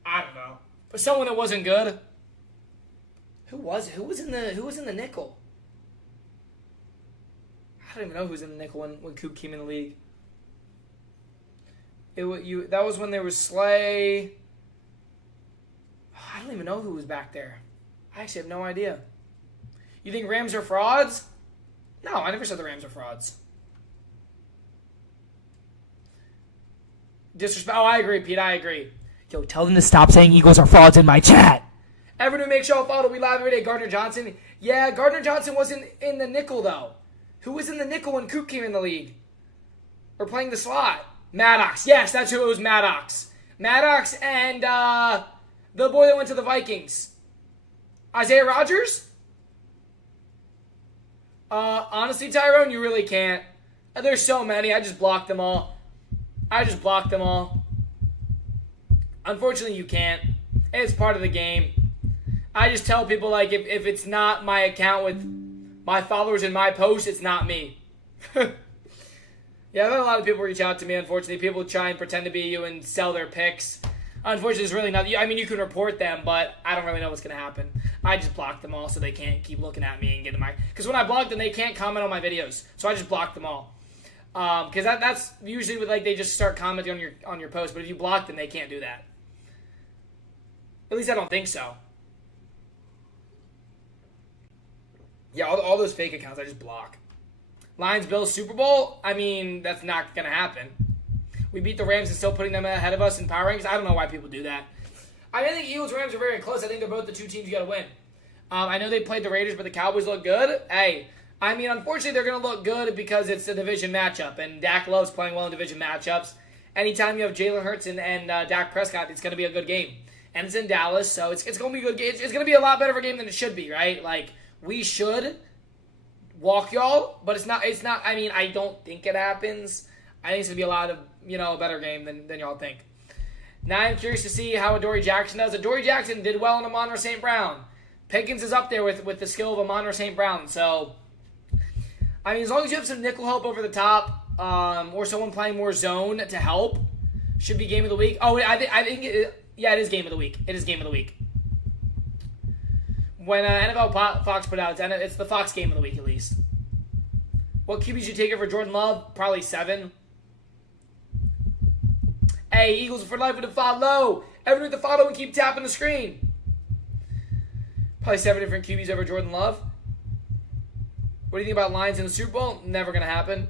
I don't know. But someone that wasn't good. Who was it? Who was in the nickel? I don't even know who was in the nickel when Coop came in the league. That was when there was Slay. I don't even know who was back there. I actually have no idea. You think Rams are frauds? No, I never said the Rams are frauds. Disrespect. Oh, I agree, Pete. I agree. Yo, tell them to stop saying Eagles are frauds in my chat. Everyone make sure follow. We live every day. Gardner Johnson. Yeah, Gardner Johnson wasn't in the nickel, though. Who was in the nickel when Coop came in the league? Or playing the slot? Maddox. Yes, that's who it was, Maddox. Maddox and the boy that went to the Vikings. Isaiah Rodgers? Honestly, Tyrone, you really can't. There's so many. I just blocked them all. Unfortunately, you can't. It's part of the game. I just tell people, like, if it's not my account with my followers and my posts, it's not me. Yeah, I've had a lot of people reach out to me, unfortunately. People try and pretend to be you and sell their picks. Unfortunately, it's really not. I mean, you can report them, but I don't really know what's going to happen. I just blocked them all so they can't keep looking at me and getting my... Because when I block them, they can't comment on my videos. So I just blocked them all. Because that's usually with, like, they just start commenting on your post. But if you block them, they can't do that. At least I don't think so. Yeah, all those fake accounts, I just block. Lions, Bills, Super Bowl? I mean, that's not going to happen. We beat the Rams and still putting them ahead of us in power rankings. I don't know why people do that. I think Eagles, Rams are very close. I think they're both the two teams you got to win. I know they played the Raiders, but the Cowboys look good. Hey, I mean, unfortunately, they're going to look good because it's a division matchup, and Dak loves playing well in division matchups. Anytime you have Jalen Hurts and Dak Prescott, it's going to be a good game. And it's in Dallas, so it's going to be a good game. It's going to be a lot better of a game than it should be, right? Like, we should walk y'all, but it's not. I mean, I don't think it happens. I think it's going to be a lot of, a better game than y'all think. Now I'm curious to see how Adoree Jackson does. Adoree Jackson did well in Amon-Ra St. Brown. Pickens is up there with the skill of Amon-Ra St. Brown. So, I mean, as long as you have some nickel help over the top, or someone playing more zone to help, should be game of the week. Oh, I think it is game of the week. It is game of the week. When NFL Fox put out, it's the Fox game of the week at least. What QBs you take it for Jordan Love? Probably 7. Hey, Eagles for life with a follow. Everyone with the follow and keep tapping the screen. Probably 7 different QBs over Jordan Love. What do you think about Lions in the Super Bowl? Never going to happen.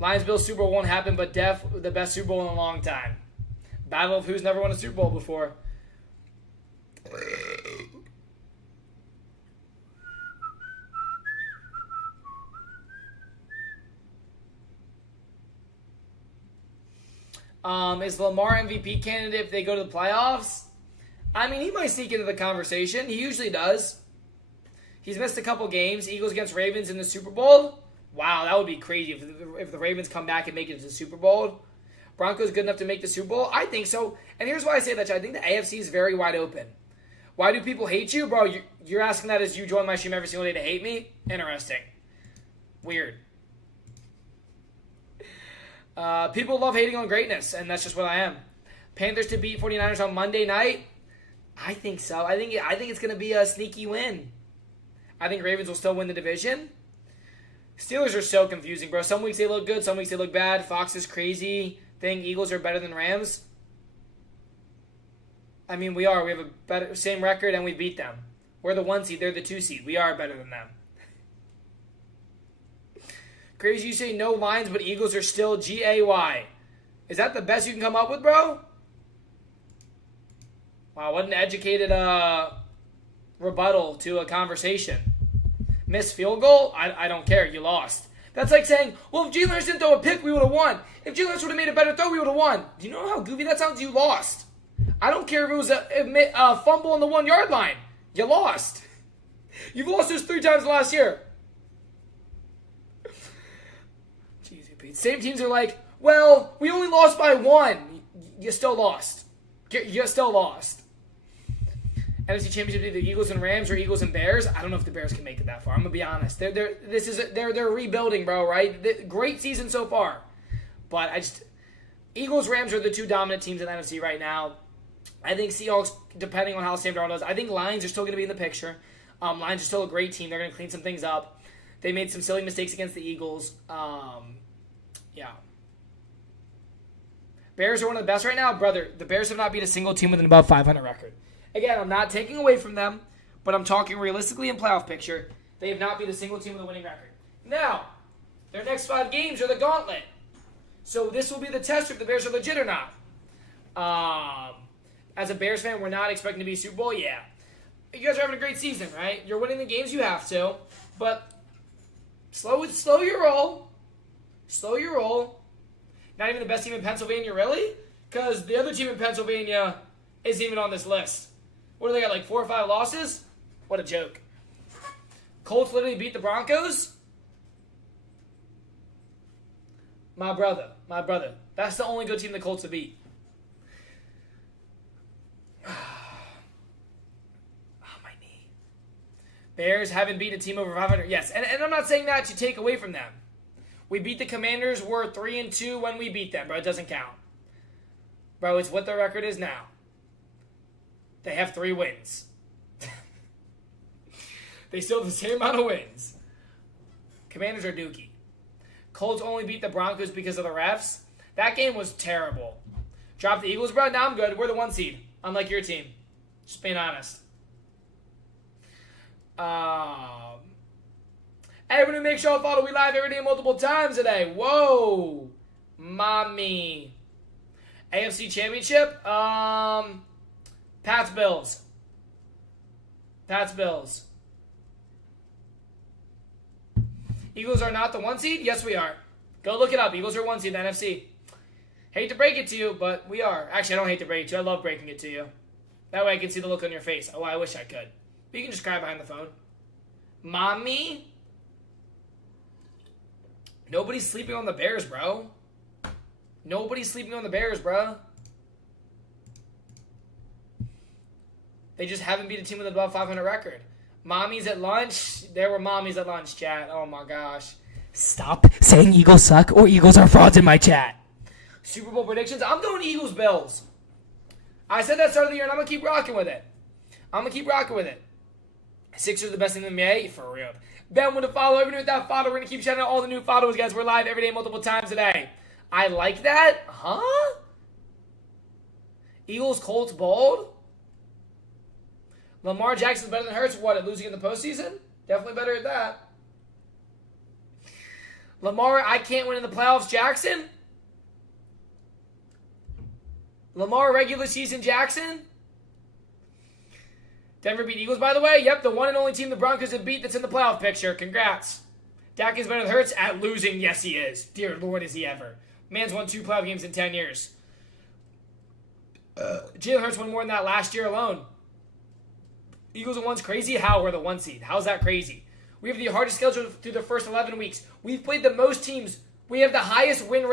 Lions-Bills Super Bowl won't happen, but the best Super Bowl in a long time. Battle of who's never won a Super Bowl before. Is Lamar MVP candidate if they go to the playoffs? I mean, he might sneak into the conversation. He usually does. He's missed a couple games. Eagles against Ravens in the Super Bowl. Wow, that would be crazy if the Ravens come back and make it to the Super Bowl. Broncos good enough to make the Super Bowl? I think so. And here's why I say that. I think the AFC is very wide open. Why do people hate you? Bro, you're asking that as you join my stream every single day to hate me? Interesting. Weird. People love hating on greatness, and that's just what I am. Panthers to beat 49ers on Monday night? I think so. I think it's going to be a sneaky win. I think Ravens will still win the division. Steelers are so confusing, bro. Some weeks they look good, some weeks they look bad. Fox's crazy thing, Eagles are better than Rams. I mean, we are. We have a same record, and we beat them. We're the 1 seed. They're the 2 seed. We are better than them. Crazy you say no Lions, but Eagles are still GAY. Is that the best you can come up with, bro? Wow, what an educated rebuttal to a conversation. Missed field goal? I don't care. You lost. That's like saying, well, if Jalen Hurts didn't throw a pick, we would have won. If Jalen Hurts would have made a better throw, we would have won. Do you know how goofy that sounds? You lost. I don't care if it was a fumble on the 1 yard line. You lost. You've lost this 3 times last year. Jeez, Pete. Same teams are like, well, we only lost by 1. You still lost. You still lost. NFC Championship, either Eagles and Rams or Eagles and Bears. I don't know if the Bears can make it that far. I'm gonna be honest. They're rebuilding, bro. Right? Great season so far, but Eagles, Rams are the 2 dominant teams in the NFC right now. I think Seahawks, depending on how Sam Darnold does. I think Lions are still gonna be in the picture. Lions are still a great team. They're gonna clean some things up. They made some silly mistakes against the Eagles. Yeah. Bears are one of the best right now, brother. The Bears have not beat a single team with an above 500 record. Again, I'm not taking away from them, but I'm talking realistically in playoff picture. They have not beat a single team with a winning record. Now, their next 5 games are the gauntlet. So this will be the test if the Bears are legit or not. As a Bears fan, we're not expecting to be Super Bowl. Yeah. You guys are having a great season, right? You're winning the games you have to, but slow your roll. Slow your roll. Not even the best team in Pennsylvania, really? Because the other team in Pennsylvania isn't even on this list. What do they got, like 4 or 5 losses? What a joke. Colts literally beat the Broncos? My brother. That's the only good team the Colts have beat. Oh, my knee. Bears haven't beat a team over 500. Yes, and I'm not saying that to take away from them. We beat the Commanders. We're 3-2 when we beat them, bro. It doesn't count. Bro, it's what their record is now. They have 3 wins. They still have the same amount of wins. Commanders are dookie. Colts only beat the Broncos because of the refs. That game was terrible. Drop the Eagles, bro. Now I'm good. We're the 1 seed. Unlike your team. Just being honest. Everyone make sure to follow. We live every day multiple times today. Whoa. Mommy. AFC Championship. Pats Bills. Eagles are not the 1 seed? Yes, we are. Go look it up. Eagles are 1 seed in the NFC. Hate to break it to you, but we are. Actually, I don't hate to break it to you. I love breaking it to you. That way I can see the look on your face. Oh, I wish I could. But you can just cry behind the phone. Mommy? Nobody's sleeping on the Bears, bro. They just haven't beat a team with an above 500 record. Mommies at lunch. There were mommies at lunch, chat. Oh, my gosh. Stop saying Eagles suck or Eagles are frauds in my chat. Super Bowl predictions. I'm going Eagles-Bills. I said that start of the year, and I'm going to keep rocking with it. Sixers are the best in the NBA? For real. Ben with a follow. Everyone with that follow. We're going to keep shouting out all the new followers, guys. We're live every day, multiple times a day. I like that. Huh? Eagles, Colts, bold? Lamar Jackson's better than Hurts. What, at losing in the postseason? Definitely better at that. Lamar, I can't win in the playoffs. Jackson? Lamar, regular season Jackson? Denver beat Eagles, by the way. Yep, the one and only team the Broncos have beat that's in the playoff picture. Congrats. Dak is better than Hurts at losing. Yes, he is. Dear Lord, is he ever. Man's won 2 playoff games in 10 years. Jalen Hurts won more than that last year alone. Eagles and 1's crazy? How? We're the 1 seed. How's that crazy? We have the hardest schedule through the first 11 weeks. We've played the most teams. We have the highest win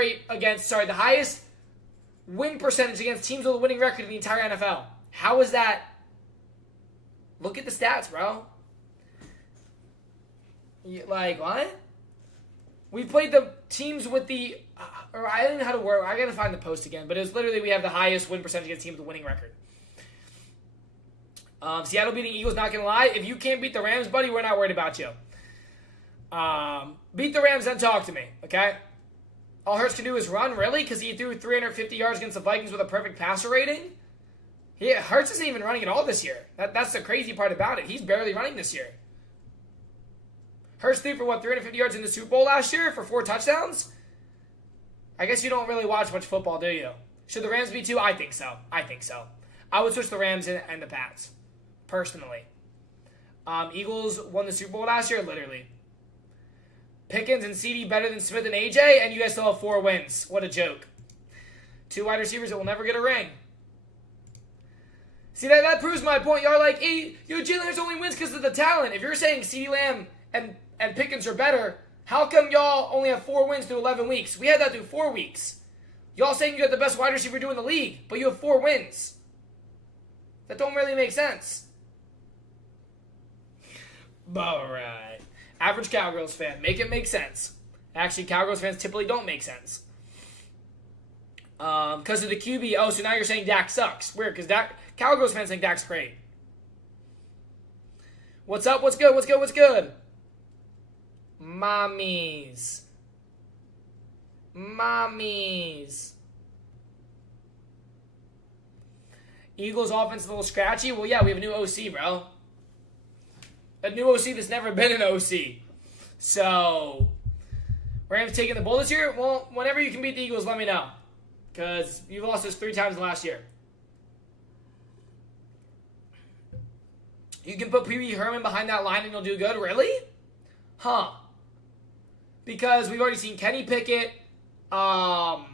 percentage against teams with a winning record in the entire NFL. How is that? Look at the stats, bro. Like, what? We played the teams with the... I don't know how to word. I got to find the post again. But it was literally we have the highest win percentage against teams with a winning record. Seattle beating Eagles, not going to lie. If you can't beat the Rams, buddy, we're not worried about you. Beat the Rams, then talk to me, okay? All Hurts can do is run, really? Because he threw 350 yards against the Vikings with a perfect passer rating? Hurts isn't even running at all this year. That's the crazy part about it. He's barely running this year. Hurts threw for 350 yards in the Super Bowl last year for 4 touchdowns? I guess you don't really watch much football, do you? Should the Rams be 2? I think so. I would switch the Rams and the Pats, personally. Eagles won the Super Bowl last year, literally. Pickens and CD better than Smith and AJ, and you guys still have 4 wins. What a joke. 2 wide receivers that will never get a ring. See, that proves my point. Y'all are like, hey, Jalen Hurts only wins because of the talent. If you're saying CD Lamb and Pickens are better, how come y'all only have 4 wins through 11 weeks? We had that through 4 weeks. Y'all saying you got the best wide receiver in the league, but you have 4 wins. That don't really make sense. All right. Average Cowgirls fan. Make it make sense. Actually, Cowgirls fans typically don't make sense. Because of the QB. Oh, so now you're saying Dak sucks. Weird, because Cowgirls fans think Dak's great. What's up? What's good? Mommies. Eagles offense is a little scratchy. Well, yeah, we have a new OC, bro. A new OC that's never been an OC. So, Rams taking the bull this year? Well, whenever you can beat the Eagles, let me know. Because you've lost us 3 times last year. You can put Pee-wee Herman behind that line and he'll do good? Really? Huh. Because we've already seen Kenny Pickett, Gardner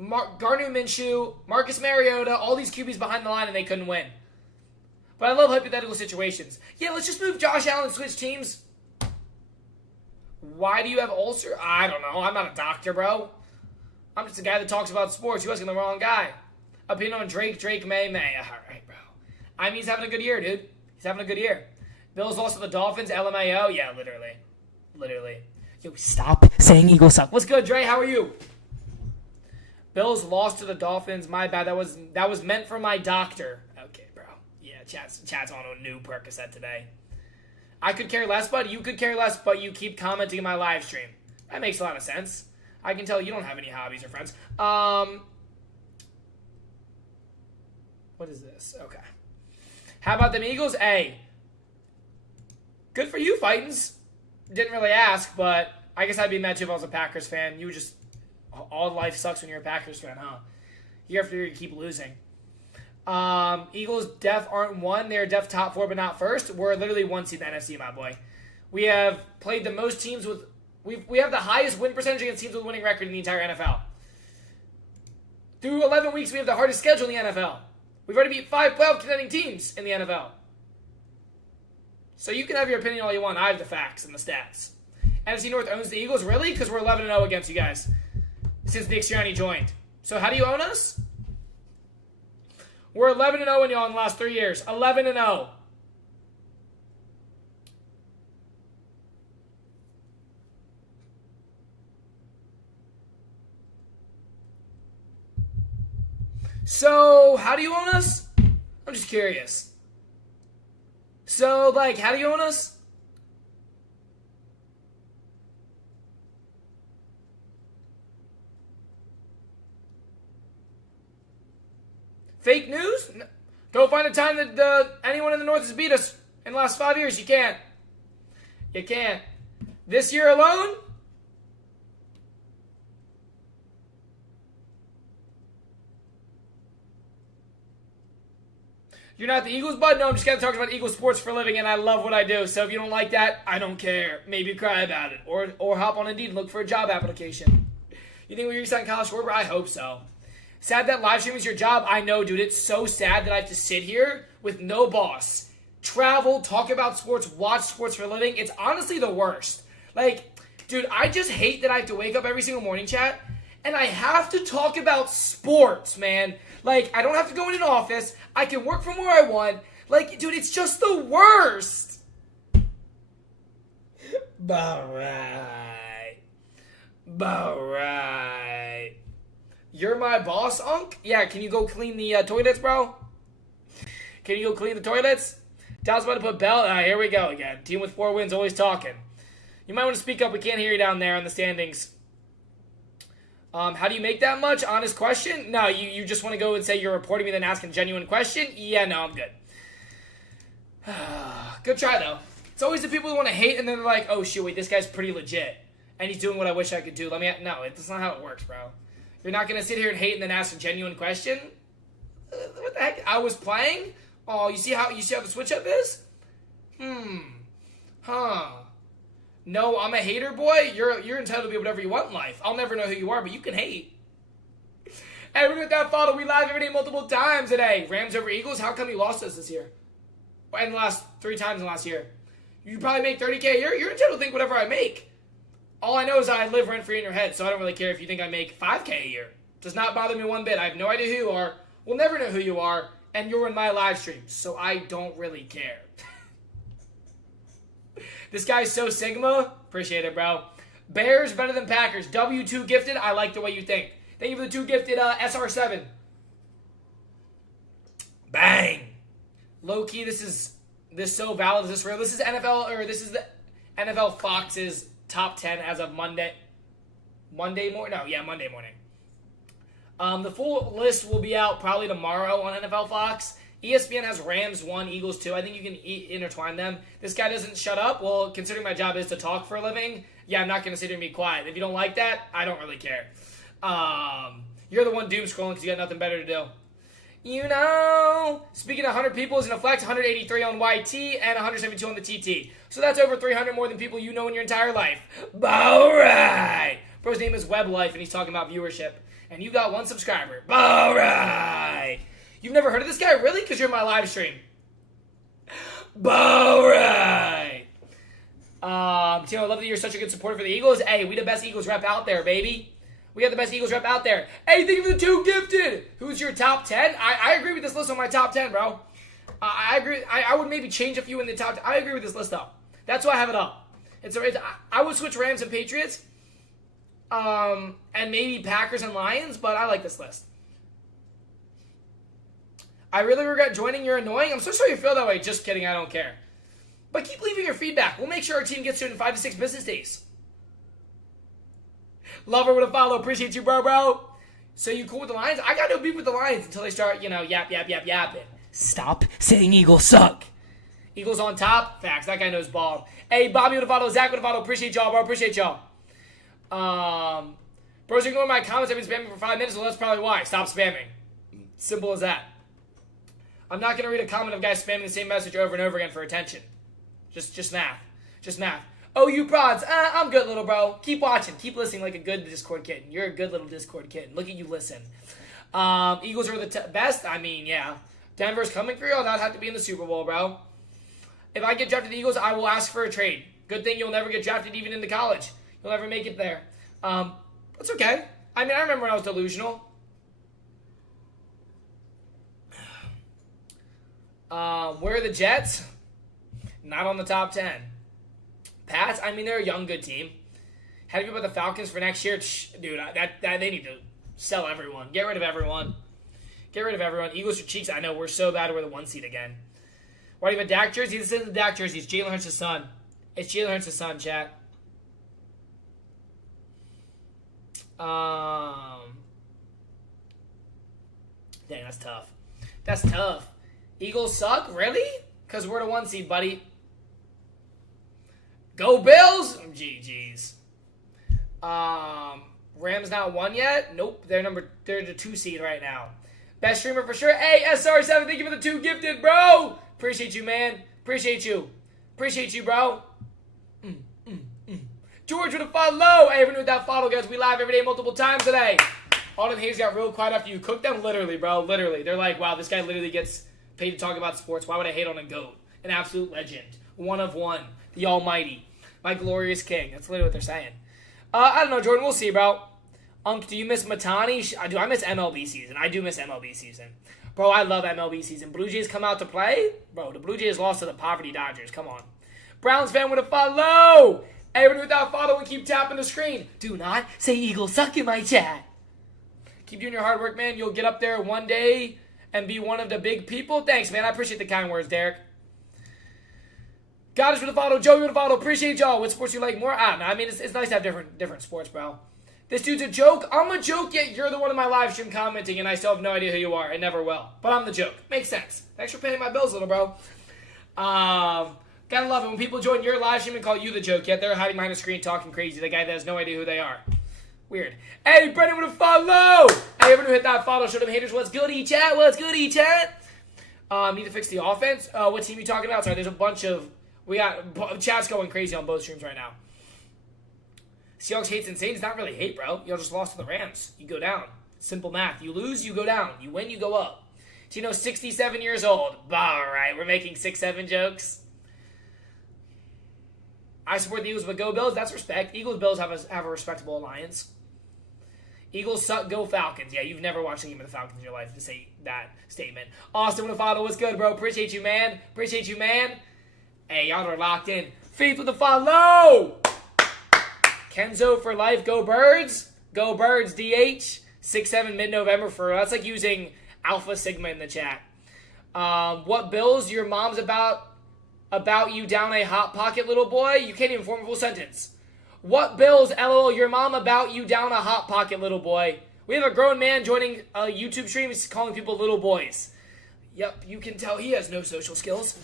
Minshew, Marcus Mariota, all these QBs behind the line and they couldn't win. But I love hypothetical situations. Yeah, let's just move Josh Allen and switch teams. Why do you have ulcer? I don't know. I'm not a doctor, bro. I'm just a guy that talks about sports. You asking the wrong guy. Opinion on Drake, May. All right, bro. I mean, he's having a good year, dude. He's having a good year. Bills lost to the Dolphins, LMAO. Yeah, literally. Yo, stop saying Eagles suck. What's good, Dre? How are you? Bills lost to the Dolphins. My bad. That was meant for my doctor. Okay, bro. Yeah, chat's on a new Percocet today. I could care less, but you could care less, but you keep commenting in my live stream. That makes a lot of sense. I can tell you don't have any hobbies or friends. What is this? Okay. How about them Eagles? Hey. Good for you, Fightins. Didn't really ask, but I guess I'd be mad too if I was a Packers fan. You just... All life sucks when you're a Packers fan, huh? Year after year, you keep losing. Eagles def aren't 1. They're def top 4, but not first. We're literally 1 seed in the NFC, my boy. We have played the most teams with... We have the highest win percentage against teams with winning record in the entire NFL. Through 11 weeks, we have the hardest schedule in the NFL. We've already beat 5 playoff contending teams in the NFL. So you can have your opinion all you want. I have the facts and the stats. NFC North owns the Eagles, really? Because we're 11-0 against you guys since Nick Sirianni joined. So how do you own us? We're 11-0 in y'all in the last 3 years. 11-0. So, how do you own us? I'm just curious. So, how do you own us? Fake news? No. Go find a time that anyone in the North has beat us in the last 5 years. You can't. You can't. This year alone? You're not the Eagles, bud? No, I'm just going to talk about Eagles sports for a living, and I love what I do. So if you don't like that, I don't care. Maybe cry about it. Or hop on Indeed and look for a job application. You think we're resigning Kyle Schwarber? I hope so. Sad that live streaming is your job? I know, dude. It's so sad that I have to sit here with no boss. Travel, talk about sports, watch sports for a living. It's honestly the worst. Dude, I just hate that I have to wake up every single morning, chat, and I have to talk about sports, man. I don't have to go in an office. I can work from where I want. Dude, it's just the worst. Alright. You're my boss, Unk? Yeah, can you go clean the toilets, bro? Can you go clean the toilets? Dallas about to put Bell. Here we go again. Team with 4 wins, always talking. You might want to speak up. We can't hear you down there in the standings. How do you make that much? Honest question? No, you just want to go and say you're reporting me then asking a genuine question? Yeah, no, I'm good. Good try, though. It's always the people who want to hate, and then they're like, oh, shoot, wait, this guy's pretty legit. And he's doing what I wish I could do. No, that's not how it works, bro. You're not going to sit here and hate and then ask a genuine question? What the heck? I was playing? Oh, you see how the switch up is? No, I'm a hater, boy. You're entitled to be whatever you want in life. I'll never know who you are, but you can hate. Everyone with that follow, we live every day multiple times today. Rams over Eagles. How come you lost us this year? And the last 3 times in the last year. You probably make $30K a year. You're entitled to think whatever I make. All I know is I live rent free in your head, so I don't really care if you think I make $5K a year. Does not bother me one bit. I have no idea who you are. We'll never know who you are, and you're in my live stream, so I don't really care. This guy's so Sigma. Appreciate it, bro. Bears better than Packers. W2 gifted. I like the way you think. Thank you for the 2 gifted SR7. Bang. Low key, this is so valid. Is this real? This is the NFL Fox's top 10 as of Monday. Monday morning. The full list will be out probably tomorrow on NFL Fox. ESPN has Rams 1, Eagles 2. I think you can intertwine them. This guy doesn't shut up. Well, considering my job is to talk for a living, yeah, I'm not going to sit here and be quiet. If you don't like that, I don't really care. You're the one doom scrolling because you got nothing better to do. You know, speaking of 100 people is in a flex, 183 on YT and 172 on the TT. So that's over 300 more than people you know in your entire life. All right. Bro's name is Web Life, and he's talking about viewership. And you got 1 subscriber. All right. You've never heard of this guy, really? Because you're in my live stream. All right. Tino, I love that you're such a good supporter for the Eagles. Hey, we the best Eagles rep out there, baby. We got the best Eagles rep out there. Hey, think of the 2 gifted. Who's your top 10? I agree with this list on my top 10, bro. I agree. I would maybe change a few in the top 10. I agree with this list up. That's why I have it up. I would switch Rams and Patriots. And maybe Packers and Lions, but I like this list. I really regret joining. You're annoying. I'm so sorry you feel that way. Just kidding. I don't care. But keep leaving your feedback. We'll make sure our team gets to it in 5 to 6 business days. Lover with a follow. Appreciate you, bro. So you cool with the Lions? I got no beef with the Lions until they start, yapping. Stop saying Eagles suck. Eagles on top. Facts. That guy knows ball. Hey, Bobby with a follow. Zach with a follow. Appreciate y'all, bro. Appreciate y'all. Bros, ignoring my comments. I've been spamming for 5 minutes, so that's probably why. Stop spamming. Simple as that. I'm not going to read a comment of guys spamming the same message over and over again for attention. Just math. Oh, you prods. I'm good, little bro. Keep watching. Keep listening like a good Discord kitten. You're a good little Discord kitten. Look at you listen. Eagles are the best. I mean, yeah. Denver's coming for you. I'll not have to be in the Super Bowl, bro. If I get drafted to the Eagles, I will ask for a trade. Good thing you'll never get drafted even into college. You'll never make it there. That's okay. I mean, I remember when I was delusional. Where are the Jets? Not on the top 10. Pats, I mean, they're a young, good team. How do you feel about the Falcons for next year? Dude, they need to sell everyone. Get rid of everyone. Eagles for cheeks. I know, we're so bad. We're the 1 seed again. Why do you have a Dak jersey? This isn't the Dak jersey. It's Jalen Hurts' son. It's Jalen Hurts' son, chat. Dang, that's tough. Eagles suck? Really? Because we're the 1 seed, buddy. Go Bills! GG's. Rams not 1 yet? Nope. They're the 2 seed right now. Best streamer for sure. Hey, SR7, thank you for the 2 gifted, bro. Appreciate you, man. Appreciate you, bro. George with a follow. Hey, everyone with that follow, guys. We live every day multiple times today. All them haters got real quiet after you cooked them. Literally, bro. Literally. They're like, wow, this guy literally gets paid to talk about sports. Why would I hate on a GOAT? An absolute legend. 1 of 1. The almighty. My glorious king. That's literally what they're saying. I don't know, Jordan. We'll see, bro. Unk, do you miss Matani? I miss MLB season. I do miss MLB season. Bro, I love MLB season. Blue Jays come out to play? Bro, the Blue Jays lost to the poverty Dodgers. Come on. Browns fan with a follow. Everyone without following, keep tapping the screen. Do not say Eagles suck in my chat. Keep doing your hard work, man. You'll get up there one day and be one of the big people. Thanks, man. I appreciate the kind words, Derek. Goddess with a follow. Joey with a follow. Appreciate y'all. What sports you like more? I don't know. I mean, it's nice to have different sports, bro. This dude's a joke. I'm a joke, yet you're the one in my live stream commenting, and I still have no idea who you are. I never will. But I'm the joke. Makes sense. Thanks for paying my bills, little bro. Gotta love it when people join your live stream and call you the joke, yet they're hiding behind a screen talking crazy. The guy that has no idea who they are. Weird. Hey, Brendan with a follow! Hey, everyone who hit that follow, show them haters. What's goody, chat? What's goody, chat? Need to fix the offense. What team are you talking about? Sorry, there's a bunch of... We got... Chat's going crazy on both streams right now. Seahawks hates insane. It's not really hate, bro. Y'all just lost to the Rams. You go down. Simple math. You lose, you go down. You win, you go up. Tino, 67 years old. All right, we're making 6-7 jokes. I support the Eagles, but go Bills. That's respect. Eagles-Bills have a respectable alliance. Eagles suck, go Falcons. Yeah, you've never watched a game of the Falcons in your life to say that statement. Austin with a follow. What's good, bro? Appreciate you, man. Appreciate you, man. Hey, y'all are locked in. Faith with a follow. Kenzo for life. Go Birds. Go Birds, DH. 6-7 mid-November for... That's like using Alpha Sigma in the chat. What Bills? Your mom's about you down a hot pocket, little boy? You can't even form a full sentence. What Bills, LOL, your mom about you down a hot pocket, little boy? We have a grown man joining a YouTube stream. He's calling people little boys. Yep, you can tell he has no social skills.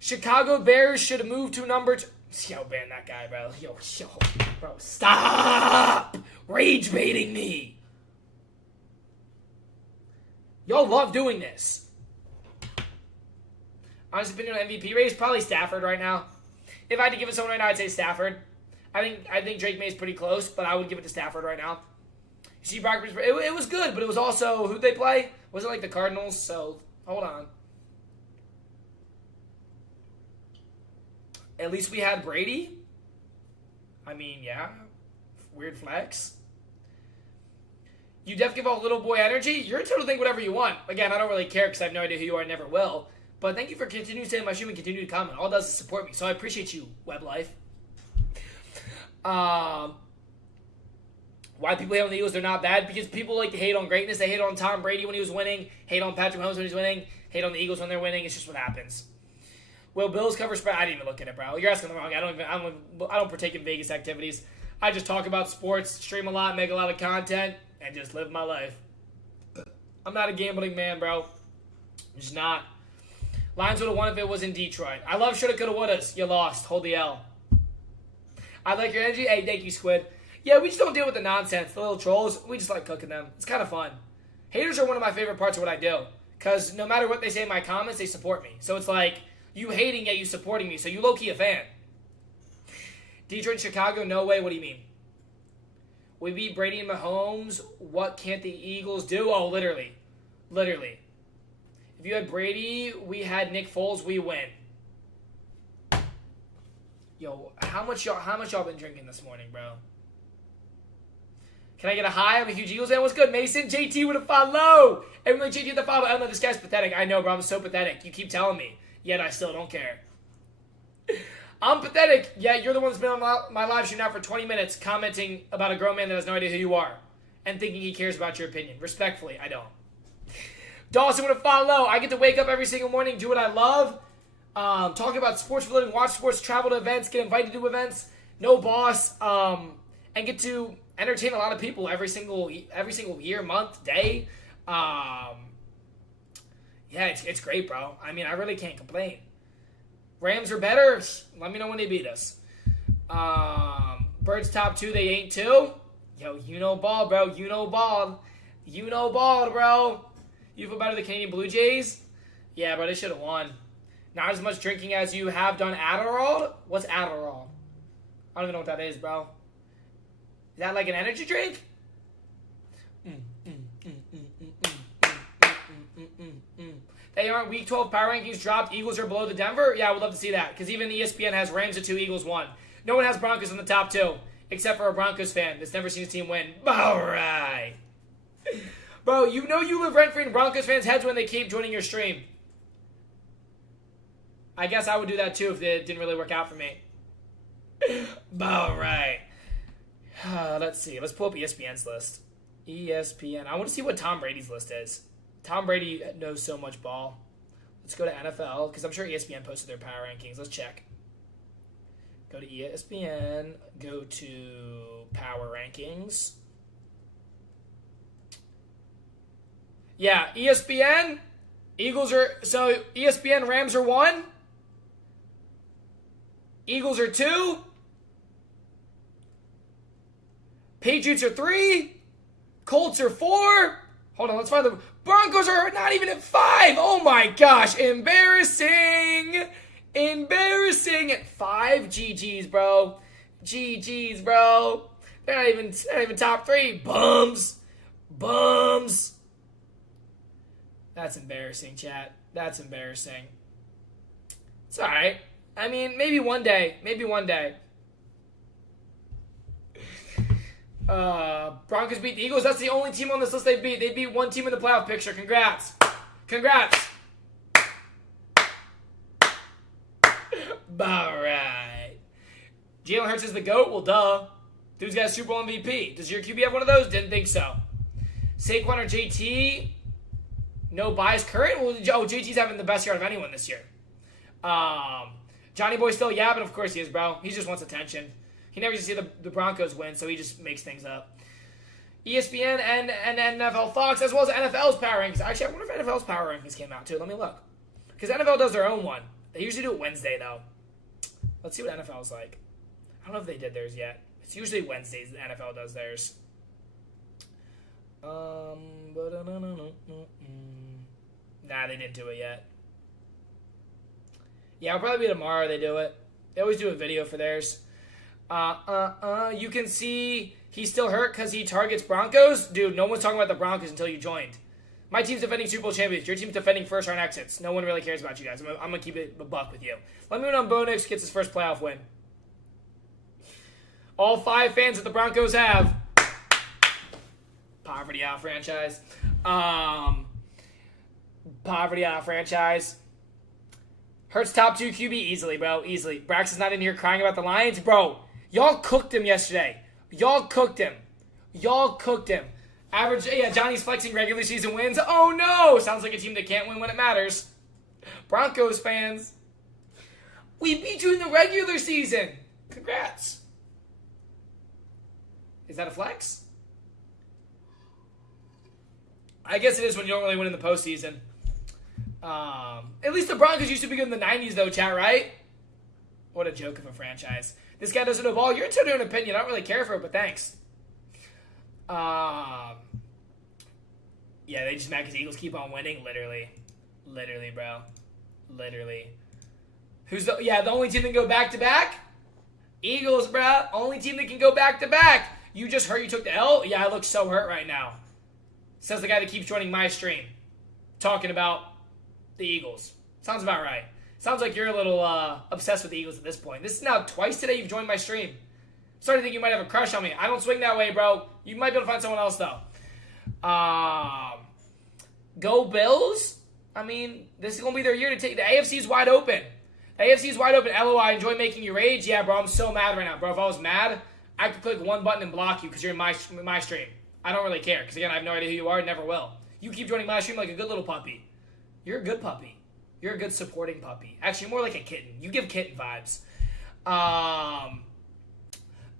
Chicago Bears should move to number 2. Yo, ban that guy, bro. Yo, bro, stop rage baiting me. Y'all love doing this. Honest opinion on MVP race, probably Stafford right now. If I had to give it to someone right now, I'd say Stafford. I think Drake May's pretty close, but I would give it to Stafford right now. You see, Brock, it was good, but it was also, who'd they play? Was it like the Cardinals? So, hold on. At least we had Brady. I mean, yeah. Weird flex. You def give off little boy energy. You're entitled to think whatever you want. Again, I don't really care because I have no idea who you are and never will. But thank you for continuing to stay in my stream and continue to comment. All it does is support me. So I appreciate you, Web Life. Why people hate on the Eagles? They're not bad. Because people like to hate on greatness. They hate on Tom Brady when he was winning. Hate on Patrick Mahomes when he's winning. Hate on the Eagles when they're winning. It's just what happens. Will Bills cover spread? I didn't even look at it, bro. You're asking the wrong guy. I don't partake in Vegas activities. I just talk about sports, stream a lot, make a lot of content, and just live my life. I'm not a gambling man, bro. I'm just not. Lions would have won if it was in Detroit. I love shoulda, coulda, wouldas. You lost. Hold the L. I like your energy. Hey, thank you, Squid. Yeah, we just don't deal with the nonsense. The little trolls, we just like cooking them. It's kind of fun. Haters are one of my favorite parts of what I do. Because no matter what they say in my comments, they support me. So it's like, you hating yet you supporting me. So you low-key a fan. Detroit, Chicago, no way. What do you mean? We beat Brady and Mahomes. What can't the Eagles do? Oh, literally. Literally. If you had Brady, we had Nick Foles, we win. Yo, how much y'all been drinking this morning, bro? Can I get a high? I'm a huge Eagles fan. What's good, Mason? JT with a follow. Everyone like JT with a follow. I don't know, this guy's pathetic. I know, bro. I'm so pathetic. You keep telling me. Yet I still don't care. I'm pathetic. Yeah, you're the one that's been on my live stream now for 20 minutes commenting about a grown man that has no idea who you are and thinking he cares about your opinion. Respectfully, I don't. Dawson with a follow. I get to wake up every single morning, do what I love, talk about sports for a living, watch sports, travel to events, get invited to events, no boss, and get to entertain a lot of people every single year, month, day. Yeah, it's great, bro. I mean, I really can't complain. Rams are better. Let me know when they beat us. Birds top 2, they ain't 2. Yo, you know ball, bro. You know ball. You know ball, bro. You feel better than the Canadian Blue Jays? Yeah, bro, they should have won. Not as much drinking as you have done Adderall? What's Adderall? I don't even know what that is, bro. Is that like an energy drink? They aren't Week 12 power rankings dropped. Eagles are below the Denver? Yeah, I would love to see that. Because even ESPN has Rams at 2, Eagles 1. No one has Broncos in the top 2. Except for a Broncos fan that's never seen his team win. All right. Bro, you know you live rent-free in Broncos fans' heads when they keep joining your stream. I guess I would do that too if it didn't really work out for me. All right. Let's see. Let's pull up ESPN's list. ESPN. I want to see what Tom Brady's list is. Tom Brady knows so much ball. Let's go to NFL, because I'm sure ESPN posted their power rankings. Let's check. Go to ESPN. Go to power rankings. Yeah, ESPN. Eagles are... So, ESPN, Rams are 1. Eagles are 2. Patriots are 3. Colts are 4. Hold on, let's find the Broncos are not even at 5. Oh my gosh, embarrassing. Embarrassing at 5. GG's, bro. GG's, bro. They're not even top 3. Bums. Bums. That's embarrassing, chat. That's embarrassing. It's alright. I mean, maybe one day. Maybe one day. Broncos beat the Eagles. That's the only team on this list they beat. They beat one team in the playoff picture. Congrats. Congrats. Alright. Jalen Hurts is the GOAT? Well, duh. Dude's got a Super Bowl MVP. Does your QB have one of those? Didn't think so. Saquon or JT? No bias current? Well, JT's having the best year of anyone this year. Johnny Boy still yapping? Of course he is, bro. He just wants attention. He never used to see the Broncos win, so he just makes things up. ESPN and NFL Fox, as well as NFL's power rankings. Actually, I wonder if NFL's power rankings came out, too. Let me look. Because NFL does their own one. They usually do it Wednesday, though. Let's see what NFL's like. I don't know if they did theirs yet. It's usually Wednesdays that NFL does theirs. Nah, they didn't do it yet. Yeah, it'll probably be tomorrow they do it. They always do a video for theirs. You can see he's still hurt because he targets Broncos. Dude, no one's talking about the Broncos until you joined. My team's defending Super Bowl champions. Your team's defending first-round exits. No one really cares about you guys. I'm going to keep it a buck with you. Let me know when Bo Nix gets his first playoff win. All 5 fans that the Broncos have. Poverty out franchise. Poverty out franchise. Hurts top 2 QB easily, bro. Easily. Braxton's not in here crying about the Lions. Bro, y'all cooked him yesterday. Y'all cooked him. Y'all cooked him. Average, yeah, Johnny's flexing regular season wins. Oh, no. Sounds like a team that can't win when it matters. Broncos fans. We beat you in the regular season. Congrats. Is that a flex? I guess it is when you don't really win in the postseason. At least the Broncos used to be good in the 90s, though, chat, right? What a joke of a franchise. This guy doesn't know ball. You're entitled to an opinion. I don't really care for it, but thanks. Yeah, they just mad because the Eagles keep on winning. Literally. Literally, bro. Literally. The only team that can go back-to-back? Eagles, bro. Only team that can go back-to-back. You just hurt. You took the L? Yeah, I look so hurt right now. Says the guy that keeps joining my stream. Talking about the Eagles. Sounds about right. Sounds like you're a little obsessed with the Eagles at this point. This is now twice today you've joined my stream. Starting to think you might have a crush on me. I don't swing that way, bro. You might be able to find someone else, though. Go Bills? I mean, this is going to be their year to take. The AFC is wide open. The AFC is wide open. LOI, I enjoy making you rage. Yeah, bro, I'm so mad right now. Bro, if I was mad, I could click one button and block you because you're in my stream. I don't really care because, again, I have no idea who you are and never will. You keep joining my stream like a good little puppy. You're a good puppy. You're a good supporting puppy. Actually, more like a kitten. You give kitten vibes.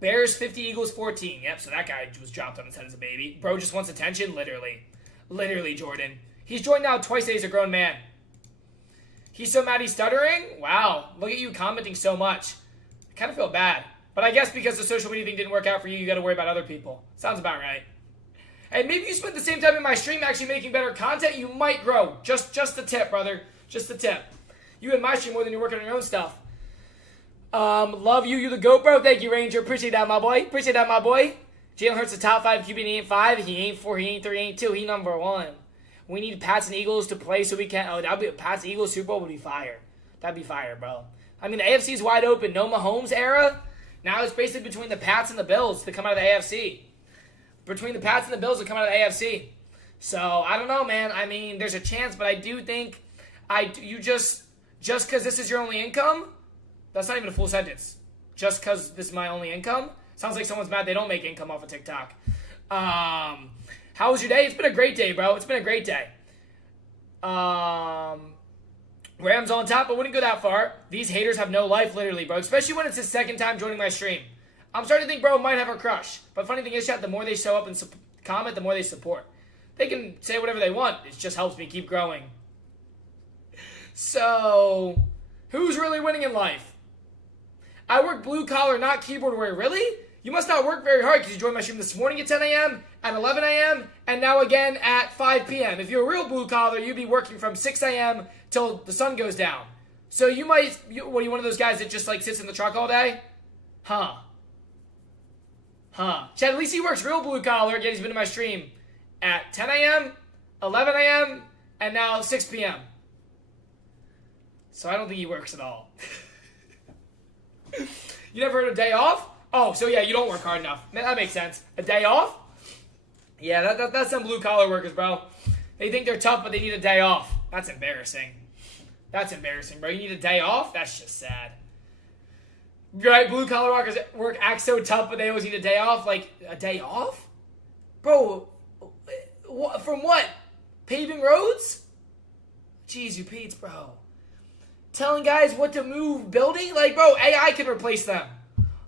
Bears 50, Eagles 14. Yep, so that guy was dropped on his head as a baby. Bro just wants attention, literally. Literally, Jordan. He's joined now twice today as a grown man. He's so mad he's stuttering? Wow, look at you commenting so much. I kind of feel bad. But I guess because the social media thing didn't work out for you, you got to worry about other people. Sounds about right. Hey, maybe you spent the same time in my stream actually making better content, you might grow. Just a tip, brother. Just a tip. You in my stream more than you're working on your own stuff. Love you. You the GOAT, bro. Thank you, Ranger. Appreciate that, my boy. Appreciate that, my boy. Jalen Hurts the top 5 QB. He ain't 5. He ain't 4. He ain't 3. He ain't 2. He number 1. We need Pats and Eagles to play so we can. Oh, that'd be Pats Eagles Super Bowl would be fire. That'd be fire, bro. I mean, the AFC's wide open. No Mahomes era. Now it's basically between the Pats and the Bills to come out of the AFC. Between the Pats and the Bills to come out of the AFC. So I don't know, man. I mean, there's a chance, but I do think you just because this is your only income. That's not even a full sentence. Just because this is my only income? Sounds like someone's mad they don't make income off of TikTok. How was your day? It's been a great day, bro. It's been a great day. Rams on top, but wouldn't go that far. These haters have no life, literally, bro. Especially when it's his second time joining my stream. I'm starting to think bro might have a crush. But funny thing is, chat, the more they show up and comment, the more they support. They can say whatever they want. It just helps me keep growing. So, who's really winning in life? I work blue collar, not keyboard warrior. Really? You must not work very hard because you joined my stream this morning at 10 a.m., at 11 a.m., and now again at 5 p.m. If you're a real blue collar, you'd be working from 6 a.m. till the sun goes down. So you might, what are you, one of those guys that just like sits in the truck all day? Huh. Chad, at least he works real blue collar. Yet he's been in my stream at 10 a.m., 11 a.m., and now 6 p.m. So I don't think he works at all. You never heard of day off? Oh, so yeah, you don't work hard enough. That makes sense. A day off? Yeah, that's some blue collar workers, bro. They think they're tough, but they need a day off. That's embarrassing. That's embarrassing, bro. You need a day off? That's just sad. Right, blue collar workers act so tough, but they always need a day off. Like, a day off? Bro, from what? Paving roads? Jeez, you Pete's, bro. Telling guys what to move, building? Like, bro, AI can replace them.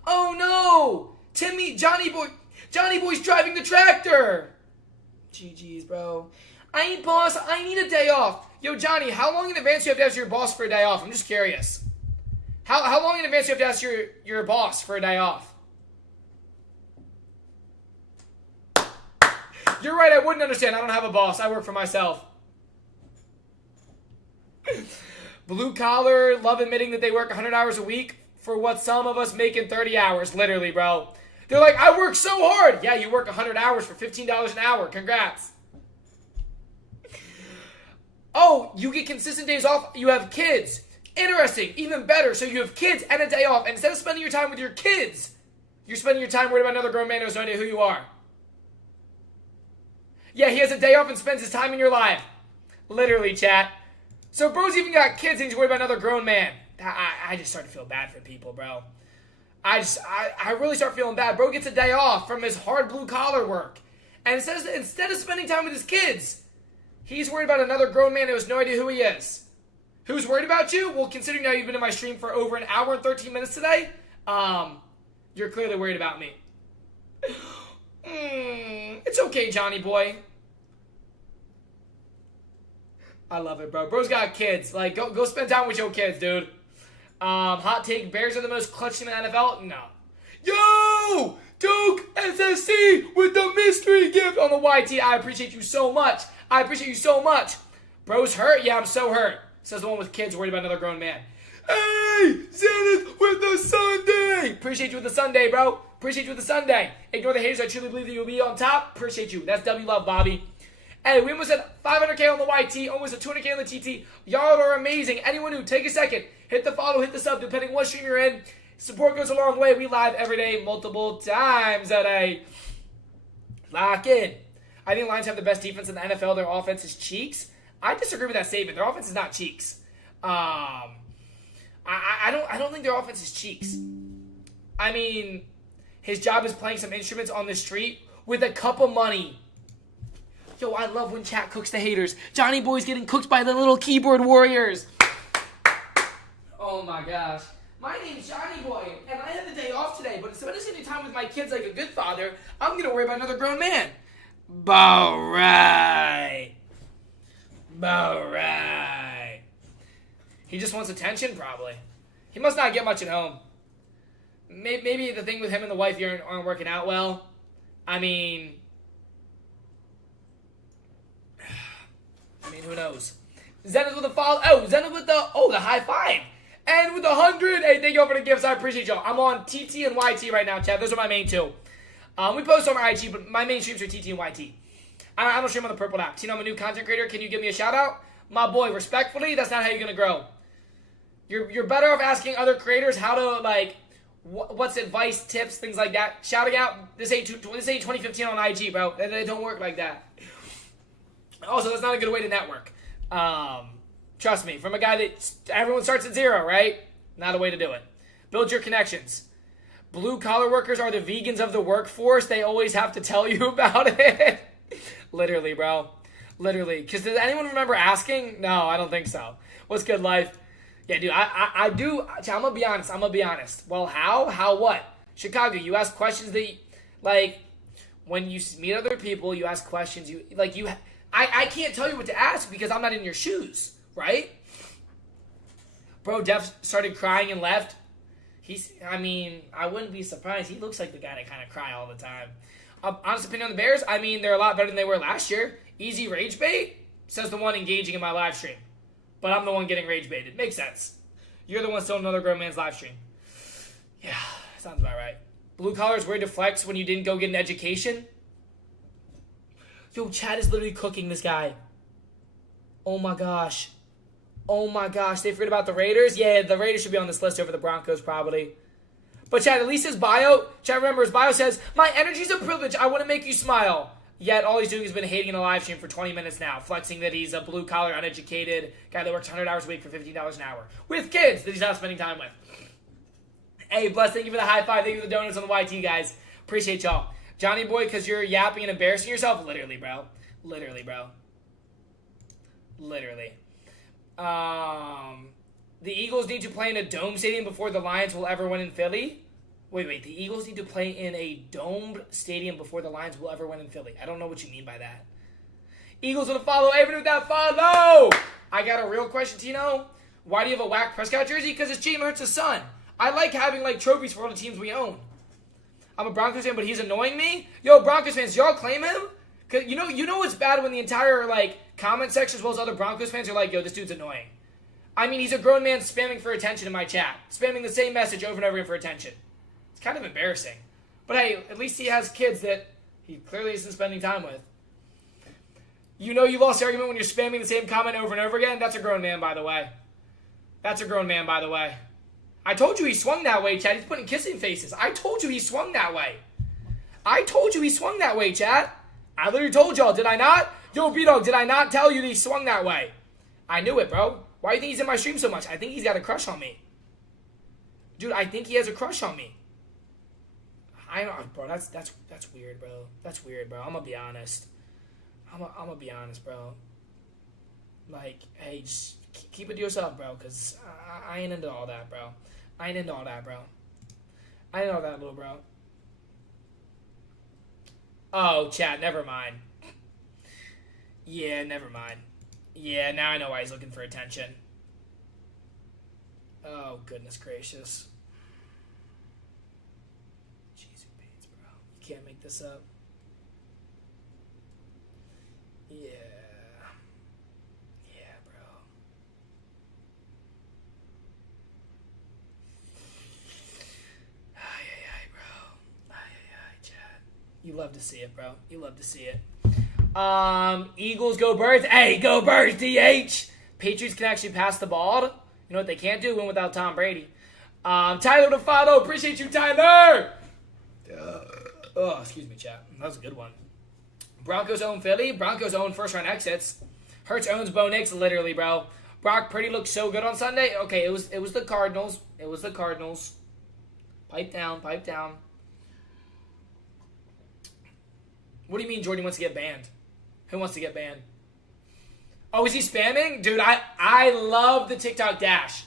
Oh, no. Johnny Boy's driving the tractor. GG's, bro. I ain't boss. I need a day off. Yo, Johnny, how long in advance do you have to ask your boss for a day off? I'm just curious. How long in advance do you have to ask your boss for a day off? You're right, I wouldn't understand. I don't have a boss. I work for myself. Blue collar, love admitting that they work 100 hours a week for what some of us make in 30 hours. Literally, bro. They're like, I work so hard. Yeah, you work 100 hours for $15 an hour. Congrats. Oh, you get consistent days off. You have kids. Interesting. Even better. So you have kids and a day off. And instead of spending your time with your kids, you're spending your time worried about another grown man who has no idea who you are. Yeah, he has a day off and spends his time in your life. Literally, chat. So bro's even got kids and he's worried about another grown man. I just start to feel bad for people, bro. I really start feeling bad. Bro gets a day off from his hard blue collar work. And instead of spending time with his kids, he's worried about another grown man who has no idea who he is. Who's worried about you? Well, considering now you've been in my stream for over an hour and 13 minutes today, you're clearly worried about me. It's okay, Johnny boy. I love it, bro. Bro's got kids. Like, go spend time with your kids, dude. Hot take, Bears are the most clutch team in the NFL? No. Yo! Duke SSC with the mystery gift on the YT. I appreciate you so much. Bro's hurt? Yeah, I'm so hurt. Says the one with kids worried about another grown man. Hey! Zenith with the Sunday! Appreciate you with the Sunday, bro. Ignore the haters. I truly believe that you'll be on top. Appreciate you. That's W Love, Bobby. Hey, we almost had 500K on the YT, almost at 200K on the TT. Y'all are amazing. Anyone who, take a second, hit the follow, hit the sub, depending on what stream you're in. Support goes a long way. We live every day, multiple times a day. Lock in. I think Lions have the best defense in the NFL. Their offense is cheeks. I disagree with that statement. Their offense is not cheeks. I don't think their offense is cheeks. I mean, his job is playing some instruments on the street with a cup of money. Yo, I love when chat cooks the haters. Johnny Boy's getting cooked by the little keyboard warriors. Oh my gosh. My name's Johnny Boy, and I had the day off today, but instead of spending time with my kids like a good father, I'm going to worry about another grown man. Bow right. He just wants attention, probably. He must not get much at home. Maybe the thing with him and the wife aren't working out well. I mean, who knows? Zenith with the follow. Oh, Zenith with the high five. And with 100. Hey, thank you all for the gifts. I appreciate y'all. I'm on TT and YT right now, chat. Those are my main two. We post on my IG, but my main streams are TT and YT. I don't stream on the Purple app. You know, I'm a new content creator. Can you give me a shout out? My boy, respectfully, that's not how you're going to grow. You're better off asking other creators how to, like, what's advice, tips, things like that. Shouting out, this ain't 2015 on IG, bro. They don't work like that. Also, that's not a good way to network. Trust me, from a guy that everyone starts at zero, right? Not a way to do it. Build your connections. Blue-collar workers are the vegans of the workforce. They always have to tell you about it. Literally, bro. Literally. Because does anyone remember asking? No, I don't think so. What's good, life? Yeah, dude, I do. I'm going to be honest. Well, how? How what? Chicago, you ask questions that, like, when you meet other people, you ask questions. I can't tell you what to ask because I'm not in your shoes, right? Bro, Def started crying and left. I wouldn't be surprised. He looks like the guy to kind of cry all the time. Honest opinion on the Bears, they're a lot better than they were last year. Easy rage bait, says the one engaging in my live stream. But I'm the one getting rage baited. Makes sense. You're the one still in another grown man's live stream. Yeah, sounds about right. Blue collars weird to flex when you didn't go get an education. Yo, Chad is literally cooking this guy. Oh my gosh. They forget about the Raiders? Yeah, the Raiders should be on this list over the Broncos probably. But Chad, at least his bio, Chad, remember his bio says, my energy's a privilege. I want to make you smile. Yet all he's doing has been hating in a live stream for 20 minutes now, flexing that he's a blue-collar, uneducated guy that works 100 hours a week for $15 an hour. With kids that he's not spending time with. Hey, Bless, thank you for the high five. Thank you for the donuts on the YT, guys. Appreciate y'all. Johnny boy, because you're yapping and embarrassing yourself? Literally, bro. The Eagles need to play in a dome stadium before the Lions will ever win in Philly. Wait. The Eagles need to play in a domed stadium before the Lions will ever win in Philly. I don't know what you mean by that. Eagles with a follow. Even with that follow. I got a real question, Tino. Why do you have a whack Prescott jersey? Because it's Jalen Hurts' son. I like having trophies for all the teams we own. I'm a Broncos fan, but he's annoying me. Yo, Broncos fans, y'all claim him? Cause you know what's bad when the entire comment section as well as other Broncos fans are like, yo, this dude's annoying. He's a grown man spamming for attention in my chat, spamming the same message over and over again for attention. It's kind of embarrassing. But hey, at least he has kids that he clearly isn't spending time with. You know you lost the argument when you're spamming the same comment over and over again? That's a grown man, by the way. I told you he swung that way, Chad. He's putting kissing faces. I told you he swung that way. Chad. I literally told y'all, did I not? Yo, B-Dog, did I not tell you that he swung that way? I knew it, bro. Why do you think he's in my stream so much? I think he's got a crush on me. Dude, I think he has a crush on me. I know, bro. That's weird, bro. That's weird, bro. I'm gonna be honest. I'm gonna be honest, bro. Hey, just keep it to yourself, bro. Cause I ain't into all that, bro. I ain't into all that, little bro. Oh, chat. Never mind. Yeah, never mind. Yeah, now I know why he's looking for attention. Oh, goodness gracious. Jeez, bro. You can't make this up. Yeah. Yeah, bro. Ay, bro. Ay, chat. You love to see it, bro. You love to see it. Eagles go Birds. Hey, go Birds, DH. Patriots can actually pass the ball. You know what they can't do? Win without Tom Brady. Tyler to follow. Appreciate you, Tyler. Oh, excuse me, chat. That was a good one. Broncos own Philly. Broncos own first-round exits. Hurts owns Bo Nix, literally, bro. Brock Purdy looked so good on Sunday. Okay, it was the Cardinals. Pipe down. What do you mean Jordan wants to get banned? Who wants to get banned? Oh, is he spamming? Dude, I love the TikTok dash.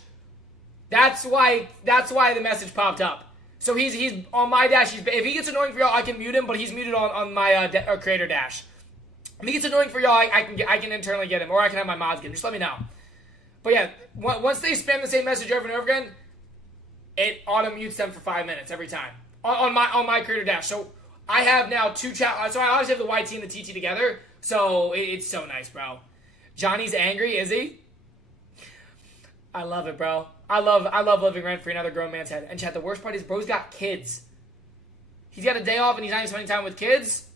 That's why the message popped up. So he's on my dash. If he gets annoying for y'all, I can mute him, but he's muted on my creator dash. If he gets annoying for y'all, I can internally get him, or I can have my mods get him. Just let me know. But yeah, once they spam the same message over and over again, it auto mutes them for 5 minutes every time on my creator dash. So I have now two chat. So I always have the YT and the TT together. So it's so nice, bro. Johnny's angry, is he? I love it, bro. I love living rent free, another grown man's head. And chat, the worst part is bro's got kids. He's got a day off and he's not even spending time with kids.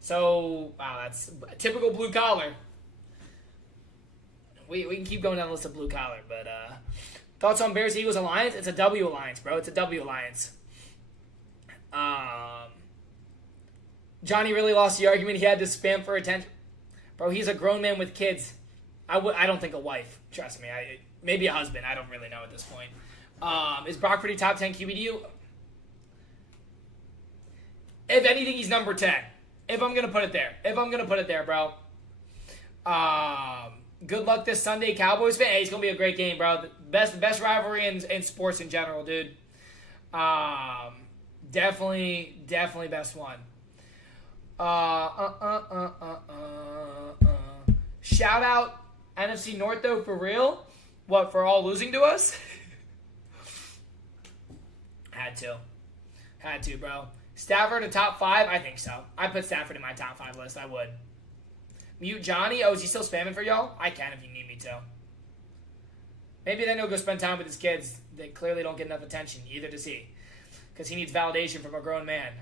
So, wow, that's a typical blue collar. We can keep going down the list of blue collar, but thoughts on Bears Eagles alliance? It's a W alliance, bro. It's a W alliance. Johnny really lost the argument. He had to spam for attention. Bro, he's a grown man with kids. I don't think a wife. Trust me. Maybe a husband. I don't really know at this point. Is Brock Purdy top 10 QB to you? If anything, he's number 10. If I'm going to put it there. Bro. Good luck this Sunday, Cowboys fan. Hey, it's going to be a great game, bro. The best rivalry in sports in general, dude. Definitely best one. Shout out NFC North, though, for real. What, for all losing to us? Had to, bro. Stafford a top 5? I think so. I put Stafford in my top 5 list. I would. Mute Johnny? Oh, is he still spamming for y'all? I can if you need me to. Maybe then he'll go spend time with his kids that clearly don't get enough attention. Either does he. Because he needs validation from a grown man.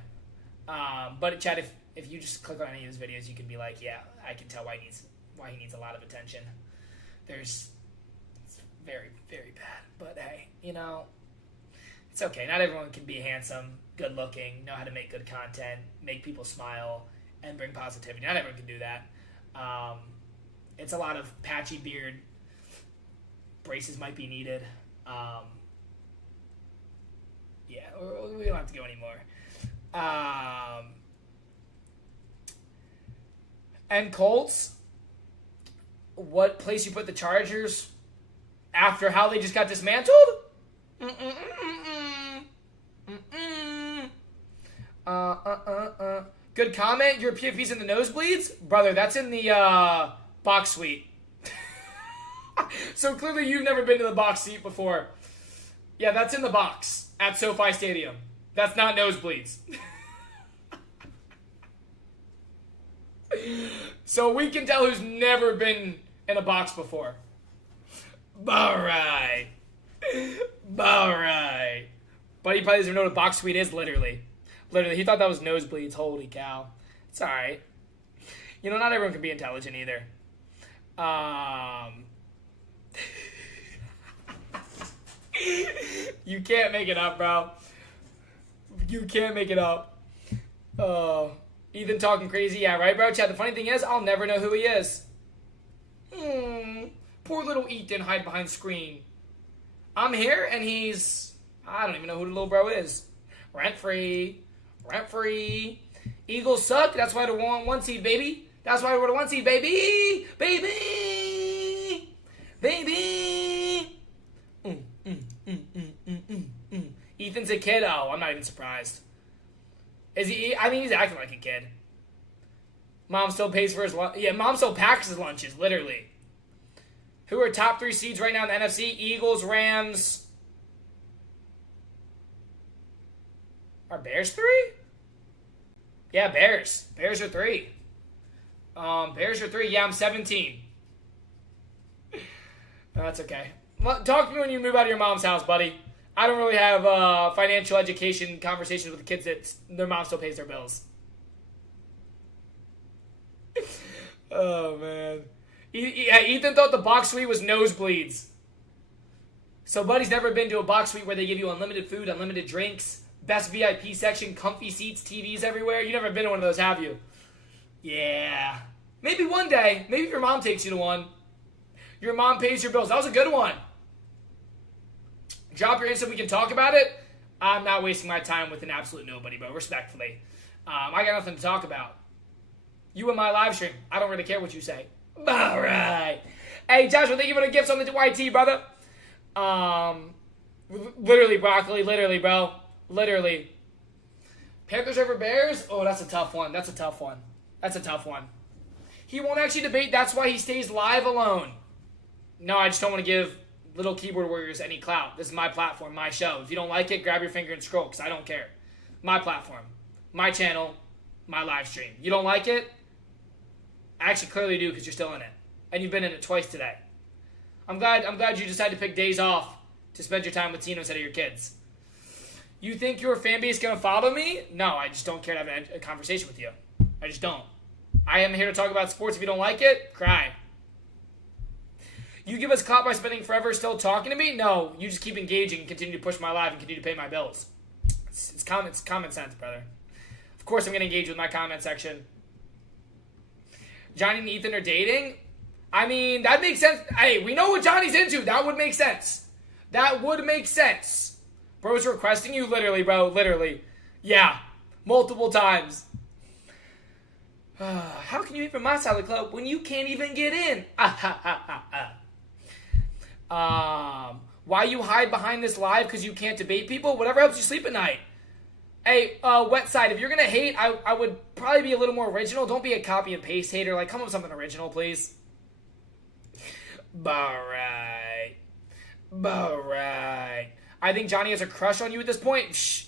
But Chad, if you just click on any of his videos, you can be like, yeah, I can tell why he needs a lot of attention. It's very, very bad. But hey, it's okay. Not everyone can be handsome, good looking, know how to make good content, make people smile, and bring positivity. Not everyone can do that. It's a lot of patchy beard. Braces might be needed. Yeah, we don't have to go anymore. And Colts, what place you put the Chargers after how they just got dismantled? Good comment. Your PFP's in the nosebleeds? Brother, that's in the box suite. So clearly you've never been to the box seat before. Yeah, that's in the box at SoFi Stadium. That's not nosebleeds. So we can tell who's never been in a box before. All right. But he probably doesn't know what a box suite is, literally. Literally, he thought that was nosebleeds. Holy cow. It's all right. Not everyone can be intelligent either. You can't make it up, bro. You can't make it up. Ethan talking crazy. Yeah, right, bro? Chad, the funny thing is, I'll never know who he is. Poor little Ethan hide behind screen. I'm here, and I don't even know who the little bro is. Rent-free. Eagles suck. That's why they're one seed, baby. That's why we're the 1 seed, baby. Ethan's a kid. Oh, I'm not even surprised. Is he? I mean, he's acting like a kid. Mom still pays for his lunch. Yeah, mom still packs his lunches, literally. Who are top 3 seeds right now in the NFC? Eagles, Rams. Are Bears 3? Yeah, Bears. Bears are 3. Bears are 3. Yeah, I'm 17. No, that's okay. Well, talk to me when you move out of your mom's house, buddy. I don't really have financial education conversations with the kids that their mom still pays their bills. Oh, man. Ethan thought the box suite was nosebleeds. So Buddy's never been to a box suite where they give you unlimited food, unlimited drinks, best VIP section, comfy seats, TVs everywhere. You've never been to one of those, have you? Yeah. Maybe one day. Maybe if your mom takes you to one. Your mom pays your bills. That was a good one. Drop your answer. We can talk about it. I'm not wasting my time with an absolute nobody, but respectfully. I got nothing to talk about. You and my live stream. I don't really care what you say. All right. Hey, Joshua, thank you for the gifts on the YT, brother. Literally, Broccoli. Literally, bro. Literally. Panthers over Bears? Oh, that's a tough one. That's a tough one. He won't actually debate. That's why he stays live alone. No, I just don't want to give little keyboard warriors any clout. This is my platform, my show. If you don't like it, grab your finger and scroll, because I don't care. My platform, my channel, my live stream. You don't like it? I actually clearly do, because you're still in it. And you've been in it twice today. I'm glad you decided to pick days off to spend your time with Tino instead of your kids. You think your fan base is going to follow me? No, I just don't care to have a conversation with you. I just don't. I am here to talk about sports. If you don't like it, cry. You give us clout by spending forever still talking to me? No, you just keep engaging and continue to push my live and continue to pay my bills. It's common sense, brother. Of course I'm going to engage with my comment section. Johnny and Ethan are dating? I mean, that makes sense. Hey, we know what Johnny's into. That would make sense. Bro's requesting you? Literally, bro. Literally. Yeah. Multiple times. How can you eat from my side of the club when you can't even get in? Why you hide behind this live because you can't debate people? Whatever helps you sleep at night. Hey, wet side, if you're going to hate, I would probably be a little more original. Don't be a copy and paste hater. Like, come up with something original, please. Alright. I think Johnny has a crush on you at this point. Shh.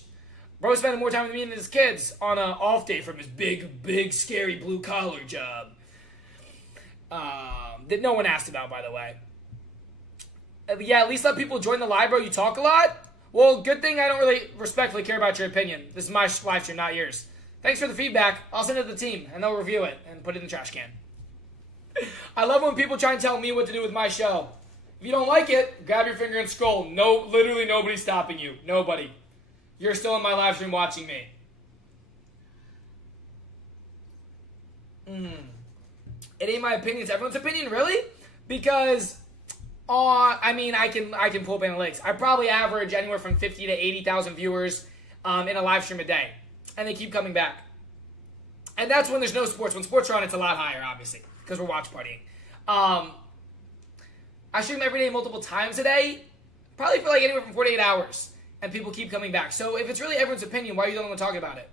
Bro's spending more time with me than his kids on an off day from his big, scary blue-collar job. That no one asked about, by the way. Yeah, at least let people join the live, bro. You talk a lot? Well, good thing I don't really respectfully care about your opinion. This is my live stream, not yours. Thanks for the feedback. I'll send it to the team, and they'll review it and put it in the trash can. I love when people try and tell me what to do with my show. If you don't like it, grab your finger and scroll. No, literally nobody's stopping you. Nobody. You're still in my live stream watching me. It ain't my opinion. It's everyone's opinion, really? Because, I can pull up analytics. I probably average anywhere from 50 to 80,000 viewers in a live stream a day. And they keep coming back. And that's when there's no sports. When sports are on, it's a lot higher, obviously, because we're watch partying. I stream every day multiple times a day, probably for like anywhere from 48 hours. And people keep coming back. So if it's really everyone's opinion, why are you the only one talking about it?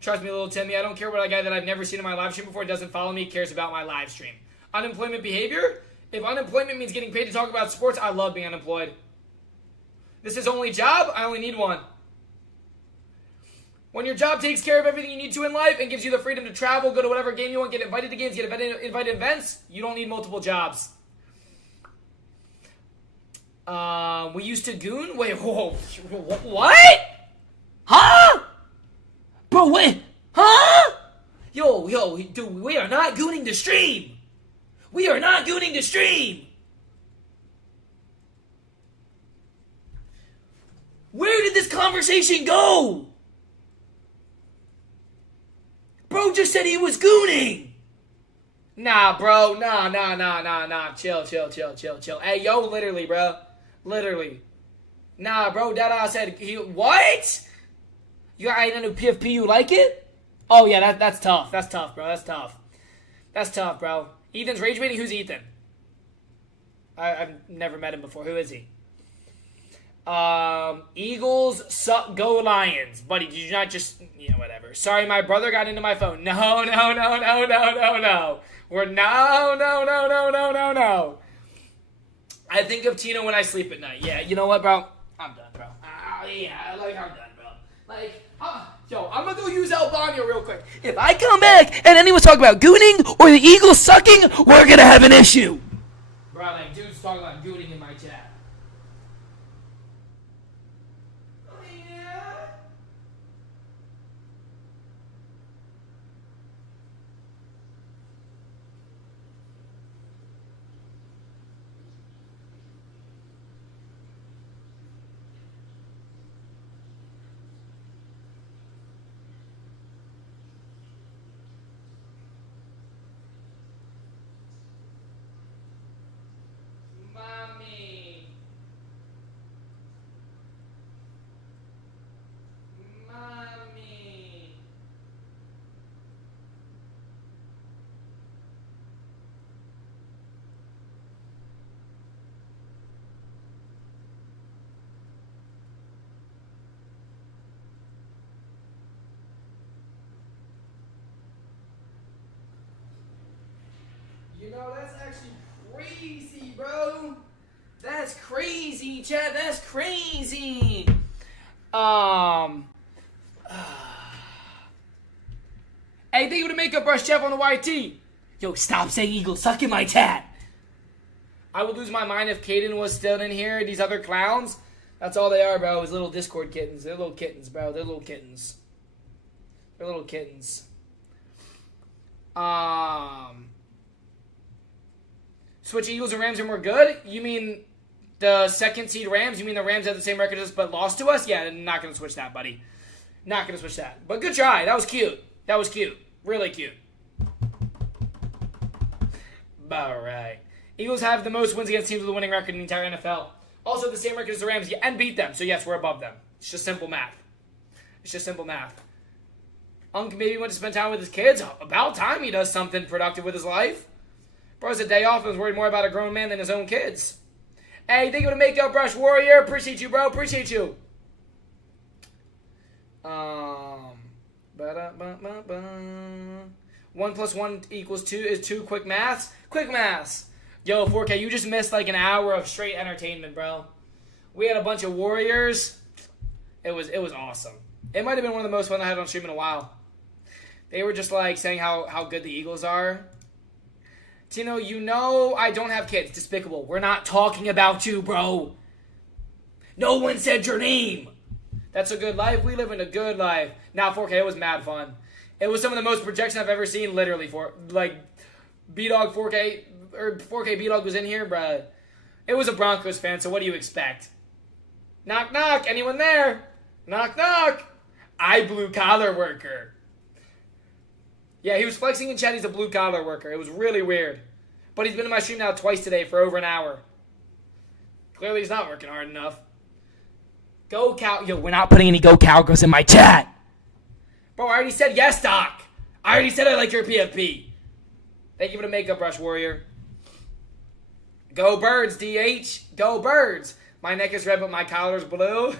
Trust me, little Timmy, I don't care what a guy that I've never seen in my live stream before doesn't follow me cares about my live stream. Unemployment behavior? If unemployment means getting paid to talk about sports, I love being unemployed. This is only job, I only need one. When your job takes care of everything you need to in life and gives you the freedom to travel, go to whatever game you want, get invited to games, get invited to events, you don't need multiple jobs. We used to goon? Wait, whoa, what? Huh? Bro, wait, huh? Yo, dude, we are not gooning the stream. We are not gooning the stream. Where did this conversation go? Bro just said he was gooning. Nah, bro, nah. Chill. Hey, yo, literally, bro. Literally. Nah, bro, Dada said, what? You got a new PFP, you like it? Oh, yeah, that's tough. That's tough, bro. That's tough, bro. Ethan's rage baiting? Who's Ethan? I've never met him before. Who is he? Eagles, suck, go Lions. Buddy, did you not just... Yeah, whatever. Sorry, my brother got into my phone. No. We're no. I think of Tina when I sleep at night. Yeah, you know what, bro? I'm done, bro. I'm done, bro. Yo, I'm gonna go use Albania real quick. If I come back and anyone's talking about gooning or the Eagles sucking, we're gonna have an issue. Bro, like, dude's talking about gooning in my chat. You know, that's actually crazy, bro. That's crazy, Chad. That's crazy. Hey, thank you to Makeup Brush Chef on the YT. Yo, stop saying Eagles suck in my chat. I would lose my mind if Caden was still in here. These other clowns, that's all they are, bro, is little Discord kittens. They're little kittens, bro. They're little kittens. Switch Eagles and Rams are more good? You mean the second seed Rams? You mean the Rams have the same record as us but lost to us? Yeah, not going to switch that, buddy. Not going to switch that. But good try. That was cute. Really cute. All right. Eagles have the most wins against teams with a winning record in the entire NFL. Also the same record as the Rams and beat them. So yes, we're above them. It's just simple math. Unc maybe went to spend time with his kids. About time he does something productive with his life. Bro has a day off and was worried more about a grown man than his own kids. Hey, thank you to Makeup Brush Warrior. Appreciate you, bro. Appreciate you. 1 + 1 = 2 is 2. Quick maths. Yo, 4K, you just missed like an hour of straight entertainment, bro. We had a bunch of Warriors. It was awesome. It might have been one of the most fun I had on stream in a while. They were just like saying how good the Eagles are. Tino, you know I don't have kids. Despicable. We're not talking about you, bro. No one said your name. That's a good life. We live in a good life. Now, 4K, it was mad fun. It was some of the most projections I've ever seen, literally. For like, B-Dog 4K, or 4K B-Dog was in here, bruh. It was a Broncos fan, so what do you expect? Knock, knock. Anyone there? Knock, knock. I blue-collar worker. Yeah, he was flexing in chat. He's a blue-collar worker. It was really weird. But he's been in my stream now twice today for over an hour. Clearly he's not working hard enough. Go Cow... Yo, we're not putting any Go Cowgirls in my chat. Bro, I already said yes, Doc. I already said I like your PFP. Thank you for the makeup brush, Warrior. Go Birds, DH. Go Birds. My neck is red, but my collar's blue.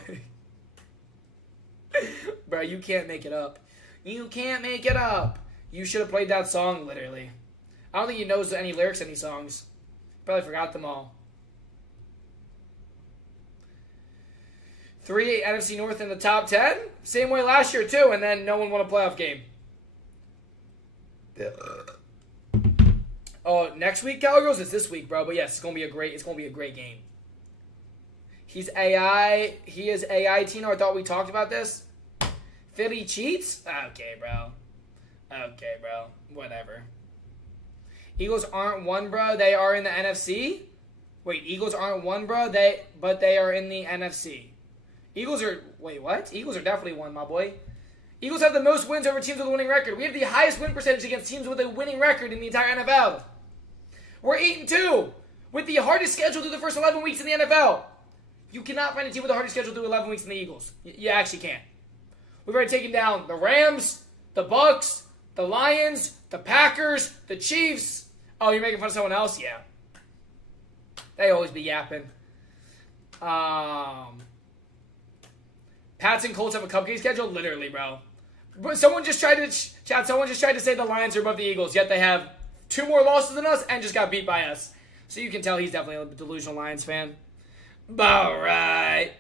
Bro, you can't make it up. You can't make it up. You should have played that song, literally. I don't think he knows any lyrics to any songs. Probably forgot them all. 3 NFC North in the top 10. Same way last year, too, and then no one won a playoff game. Oh, next week, Cowboys? It's this week, bro. But yes, it's gonna be a great game. He's AI. He is AI, Tino. I thought we talked about this. Philly cheats? Okay, bro. Whatever. Eagles aren't one, bro. They are in the NFC. Wait, Eagles aren't one, bro. But they are in the NFC. Eagles are... Wait, what? Eagles are definitely one, my boy. Eagles have the most wins over teams with a winning record. We have the highest win percentage against teams with a winning record in the entire NFL. We're 8-2 with the hardest schedule through the first 11 weeks in the NFL. You cannot find a team with the hardest schedule through 11 weeks in the Eagles. You actually can't. We've already taken down the Rams, the Bucks, the Lions, the Packers, the Chiefs. Oh, you're making fun of someone else? Yeah. They always be yapping. Pats and Colts have a cupcake schedule? Literally, bro. But someone just tried to say the Lions are above the Eagles, yet they have 2 more losses than us and just got beat by us. So you can tell he's definitely a delusional Lions fan. All right.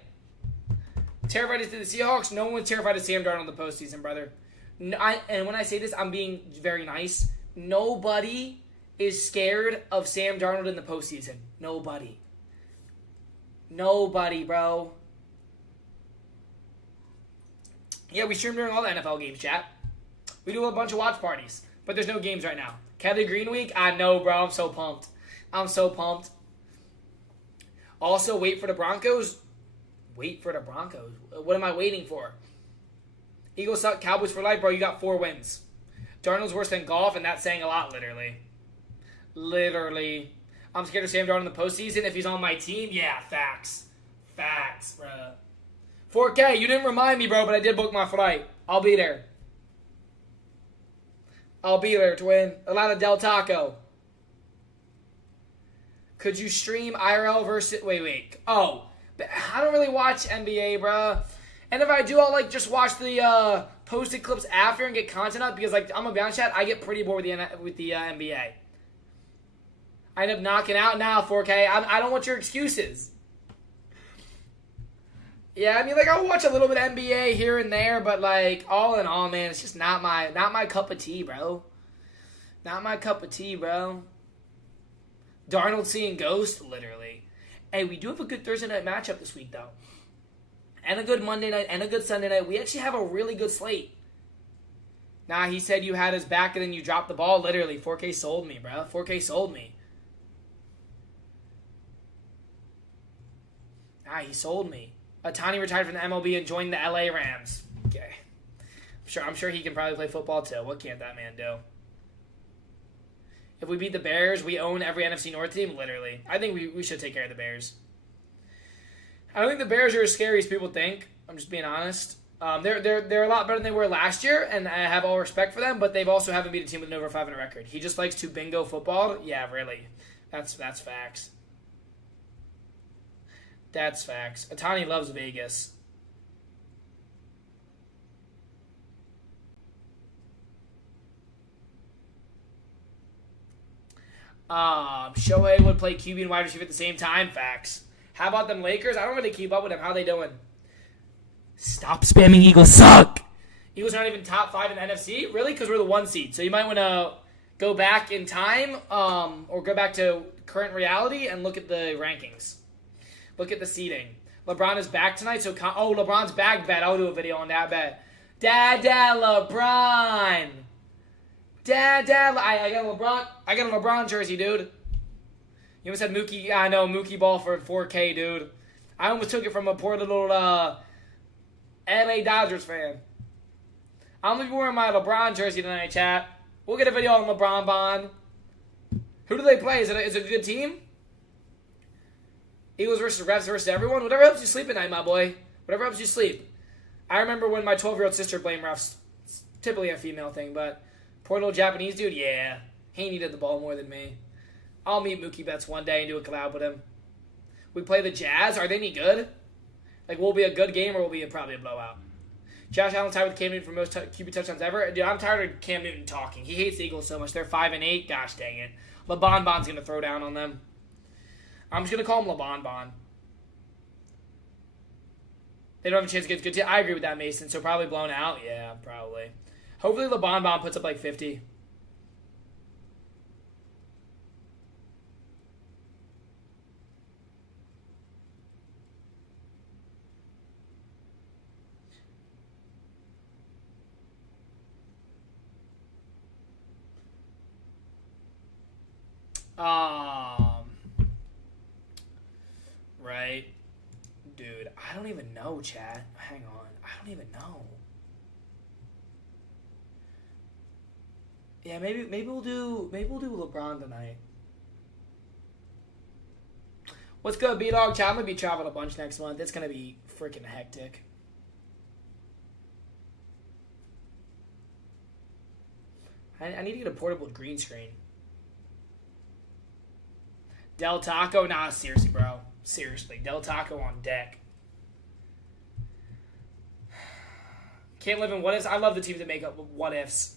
Terrified to see the Seahawks? No one's terrified to see Sam Darnold in the postseason, brother. And when I say this, I'm being very nice. Nobody is scared of Sam Darnold in the postseason. Nobody. Nobody, bro. Yeah, we stream during all the NFL games, chat. We do a bunch of watch parties, but there's no games right now. Kelly Green week? I know, bro. I'm so pumped. Also, wait for the Broncos. Wait for the Broncos. What am I waiting for? Eagles suck, Cowboys for life, bro. You got 4 wins. Darnold's worse than golf, and that's saying a lot, literally. Literally. I'm scared of Sam Darnold in the postseason if he's on my team. Yeah, facts. Facts, bro. 4K, you didn't remind me, bro, but I did book my flight. I'll be there. Twin. Atlanta Del Taco. Could you stream IRL versus... Wait. Oh, I don't really watch NBA, bro. And if I do, I'll, just watch the posted clips after and get content up because, I'm going to be honest, chat, I get pretty bored with the NBA. I end up knocking out now, 4K. I don't want your excuses. Yeah, I mean, I'll watch a little bit of NBA here and there, but, all in all, man, it's just not my cup of tea, bro. Not my cup of tea, bro. Darnold seeing ghost, literally. Hey, we do have a good Thursday night matchup this week, though. And a good Monday night, and a good Sunday night. We actually have a really good slate. Nah, he said you had his back and then you dropped the ball, literally. 4K sold me, bro. 4K sold me. Nah, he sold me. Otani retired from the MLB and joined the LA Rams. Okay. I'm sure he can probably play football too. What can't that man do? If we beat the Bears, we own every NFC North team, literally. I think we should take care of the Bears. I don't think the Bears are as scary as people think. I'm just being honest. They're a lot better than they were last year, and I have all respect for them, but they've also haven't beat a team with an over 500 record. He just likes to bingo football? Yeah, really. That's facts. That's facts. Otani loves Vegas. Shohei would play QB and wide receiver at the same time. Facts. How about them Lakers? I don't really keep up with them. How they doing? Stop spamming Eagles suck. Eagles aren't even top 5 in the NFC? Really? Because we're the 1 seed. So you might want to go back in time or go back to current reality and look at the rankings. Look at the seeding. LeBron is back tonight. So LeBron's back bet. I'll do a video on that bet. Dad, LeBron. Dad, I got a LeBron. I got a LeBron jersey, dude. You almost had Mookie. Yeah, I know Mookie Ball for 4K, dude. I almost took it from a poor little LA Dodgers fan. I'm gonna be wearing my LeBron jersey tonight, chat. We'll get a video on LeBron Bond. Who do they play? Is it a good team? Eagles versus Refs versus everyone. Whatever helps you sleep at night, my boy. Whatever helps you sleep. I remember when my 12-year-old sister blamed refs. It's typically a female thing, but poor little Japanese dude, yeah. He needed the ball more than me. I'll meet Mookie Betts one day and do a collab with him. We play the Jazz. Are they any good? Like, will it be a good game or will it be probably a blowout? Josh Allen's tied with Cam Newton for most QB touchdowns ever. Dude, I'm tired of Cam Newton talking. He hates the Eagles so much. They're 5-8. Gosh dang it. LeBon Bond's going to throw down on them. I'm just going to call him LeBon Bond. They don't have a chance to get a good team. I agree with that, Mason. So probably blown out? Yeah, probably. Hopefully LeBon Bond puts up like 50. Right. Dude, I don't even know, chat. Hang on. I don't even know. Yeah, maybe we'll do LeBron tonight. What's good, B-Dog? Chat, I'm gonna be traveling a bunch next month. It's gonna be freaking hectic. I need to get a portable green screen. Del Taco? Nah, seriously, bro. Seriously. Del Taco on deck. Can't live in what ifs. I love the teams that make up what ifs.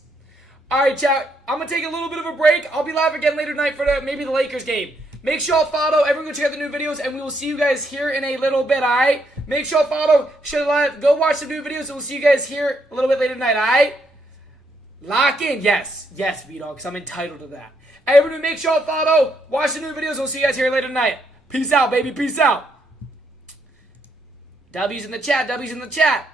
Alright, chat. I'm going to take a little bit of a break. I'll be live again later tonight for maybe the Lakers game. Make sure y'all follow. Everyone go check out the new videos, and we will see you guys here in a little bit, alright? Make sure y'all follow. Go watch the new videos, and we'll see you guys here a little bit later tonight, alright? Lock in. Yes. Yes, B-Dog, because I'm entitled to that. Hey, everyone, make sure y'all follow. Watch the new videos. We'll see you guys here later tonight. Peace out, baby. Peace out. W's in the chat. W's in the chat.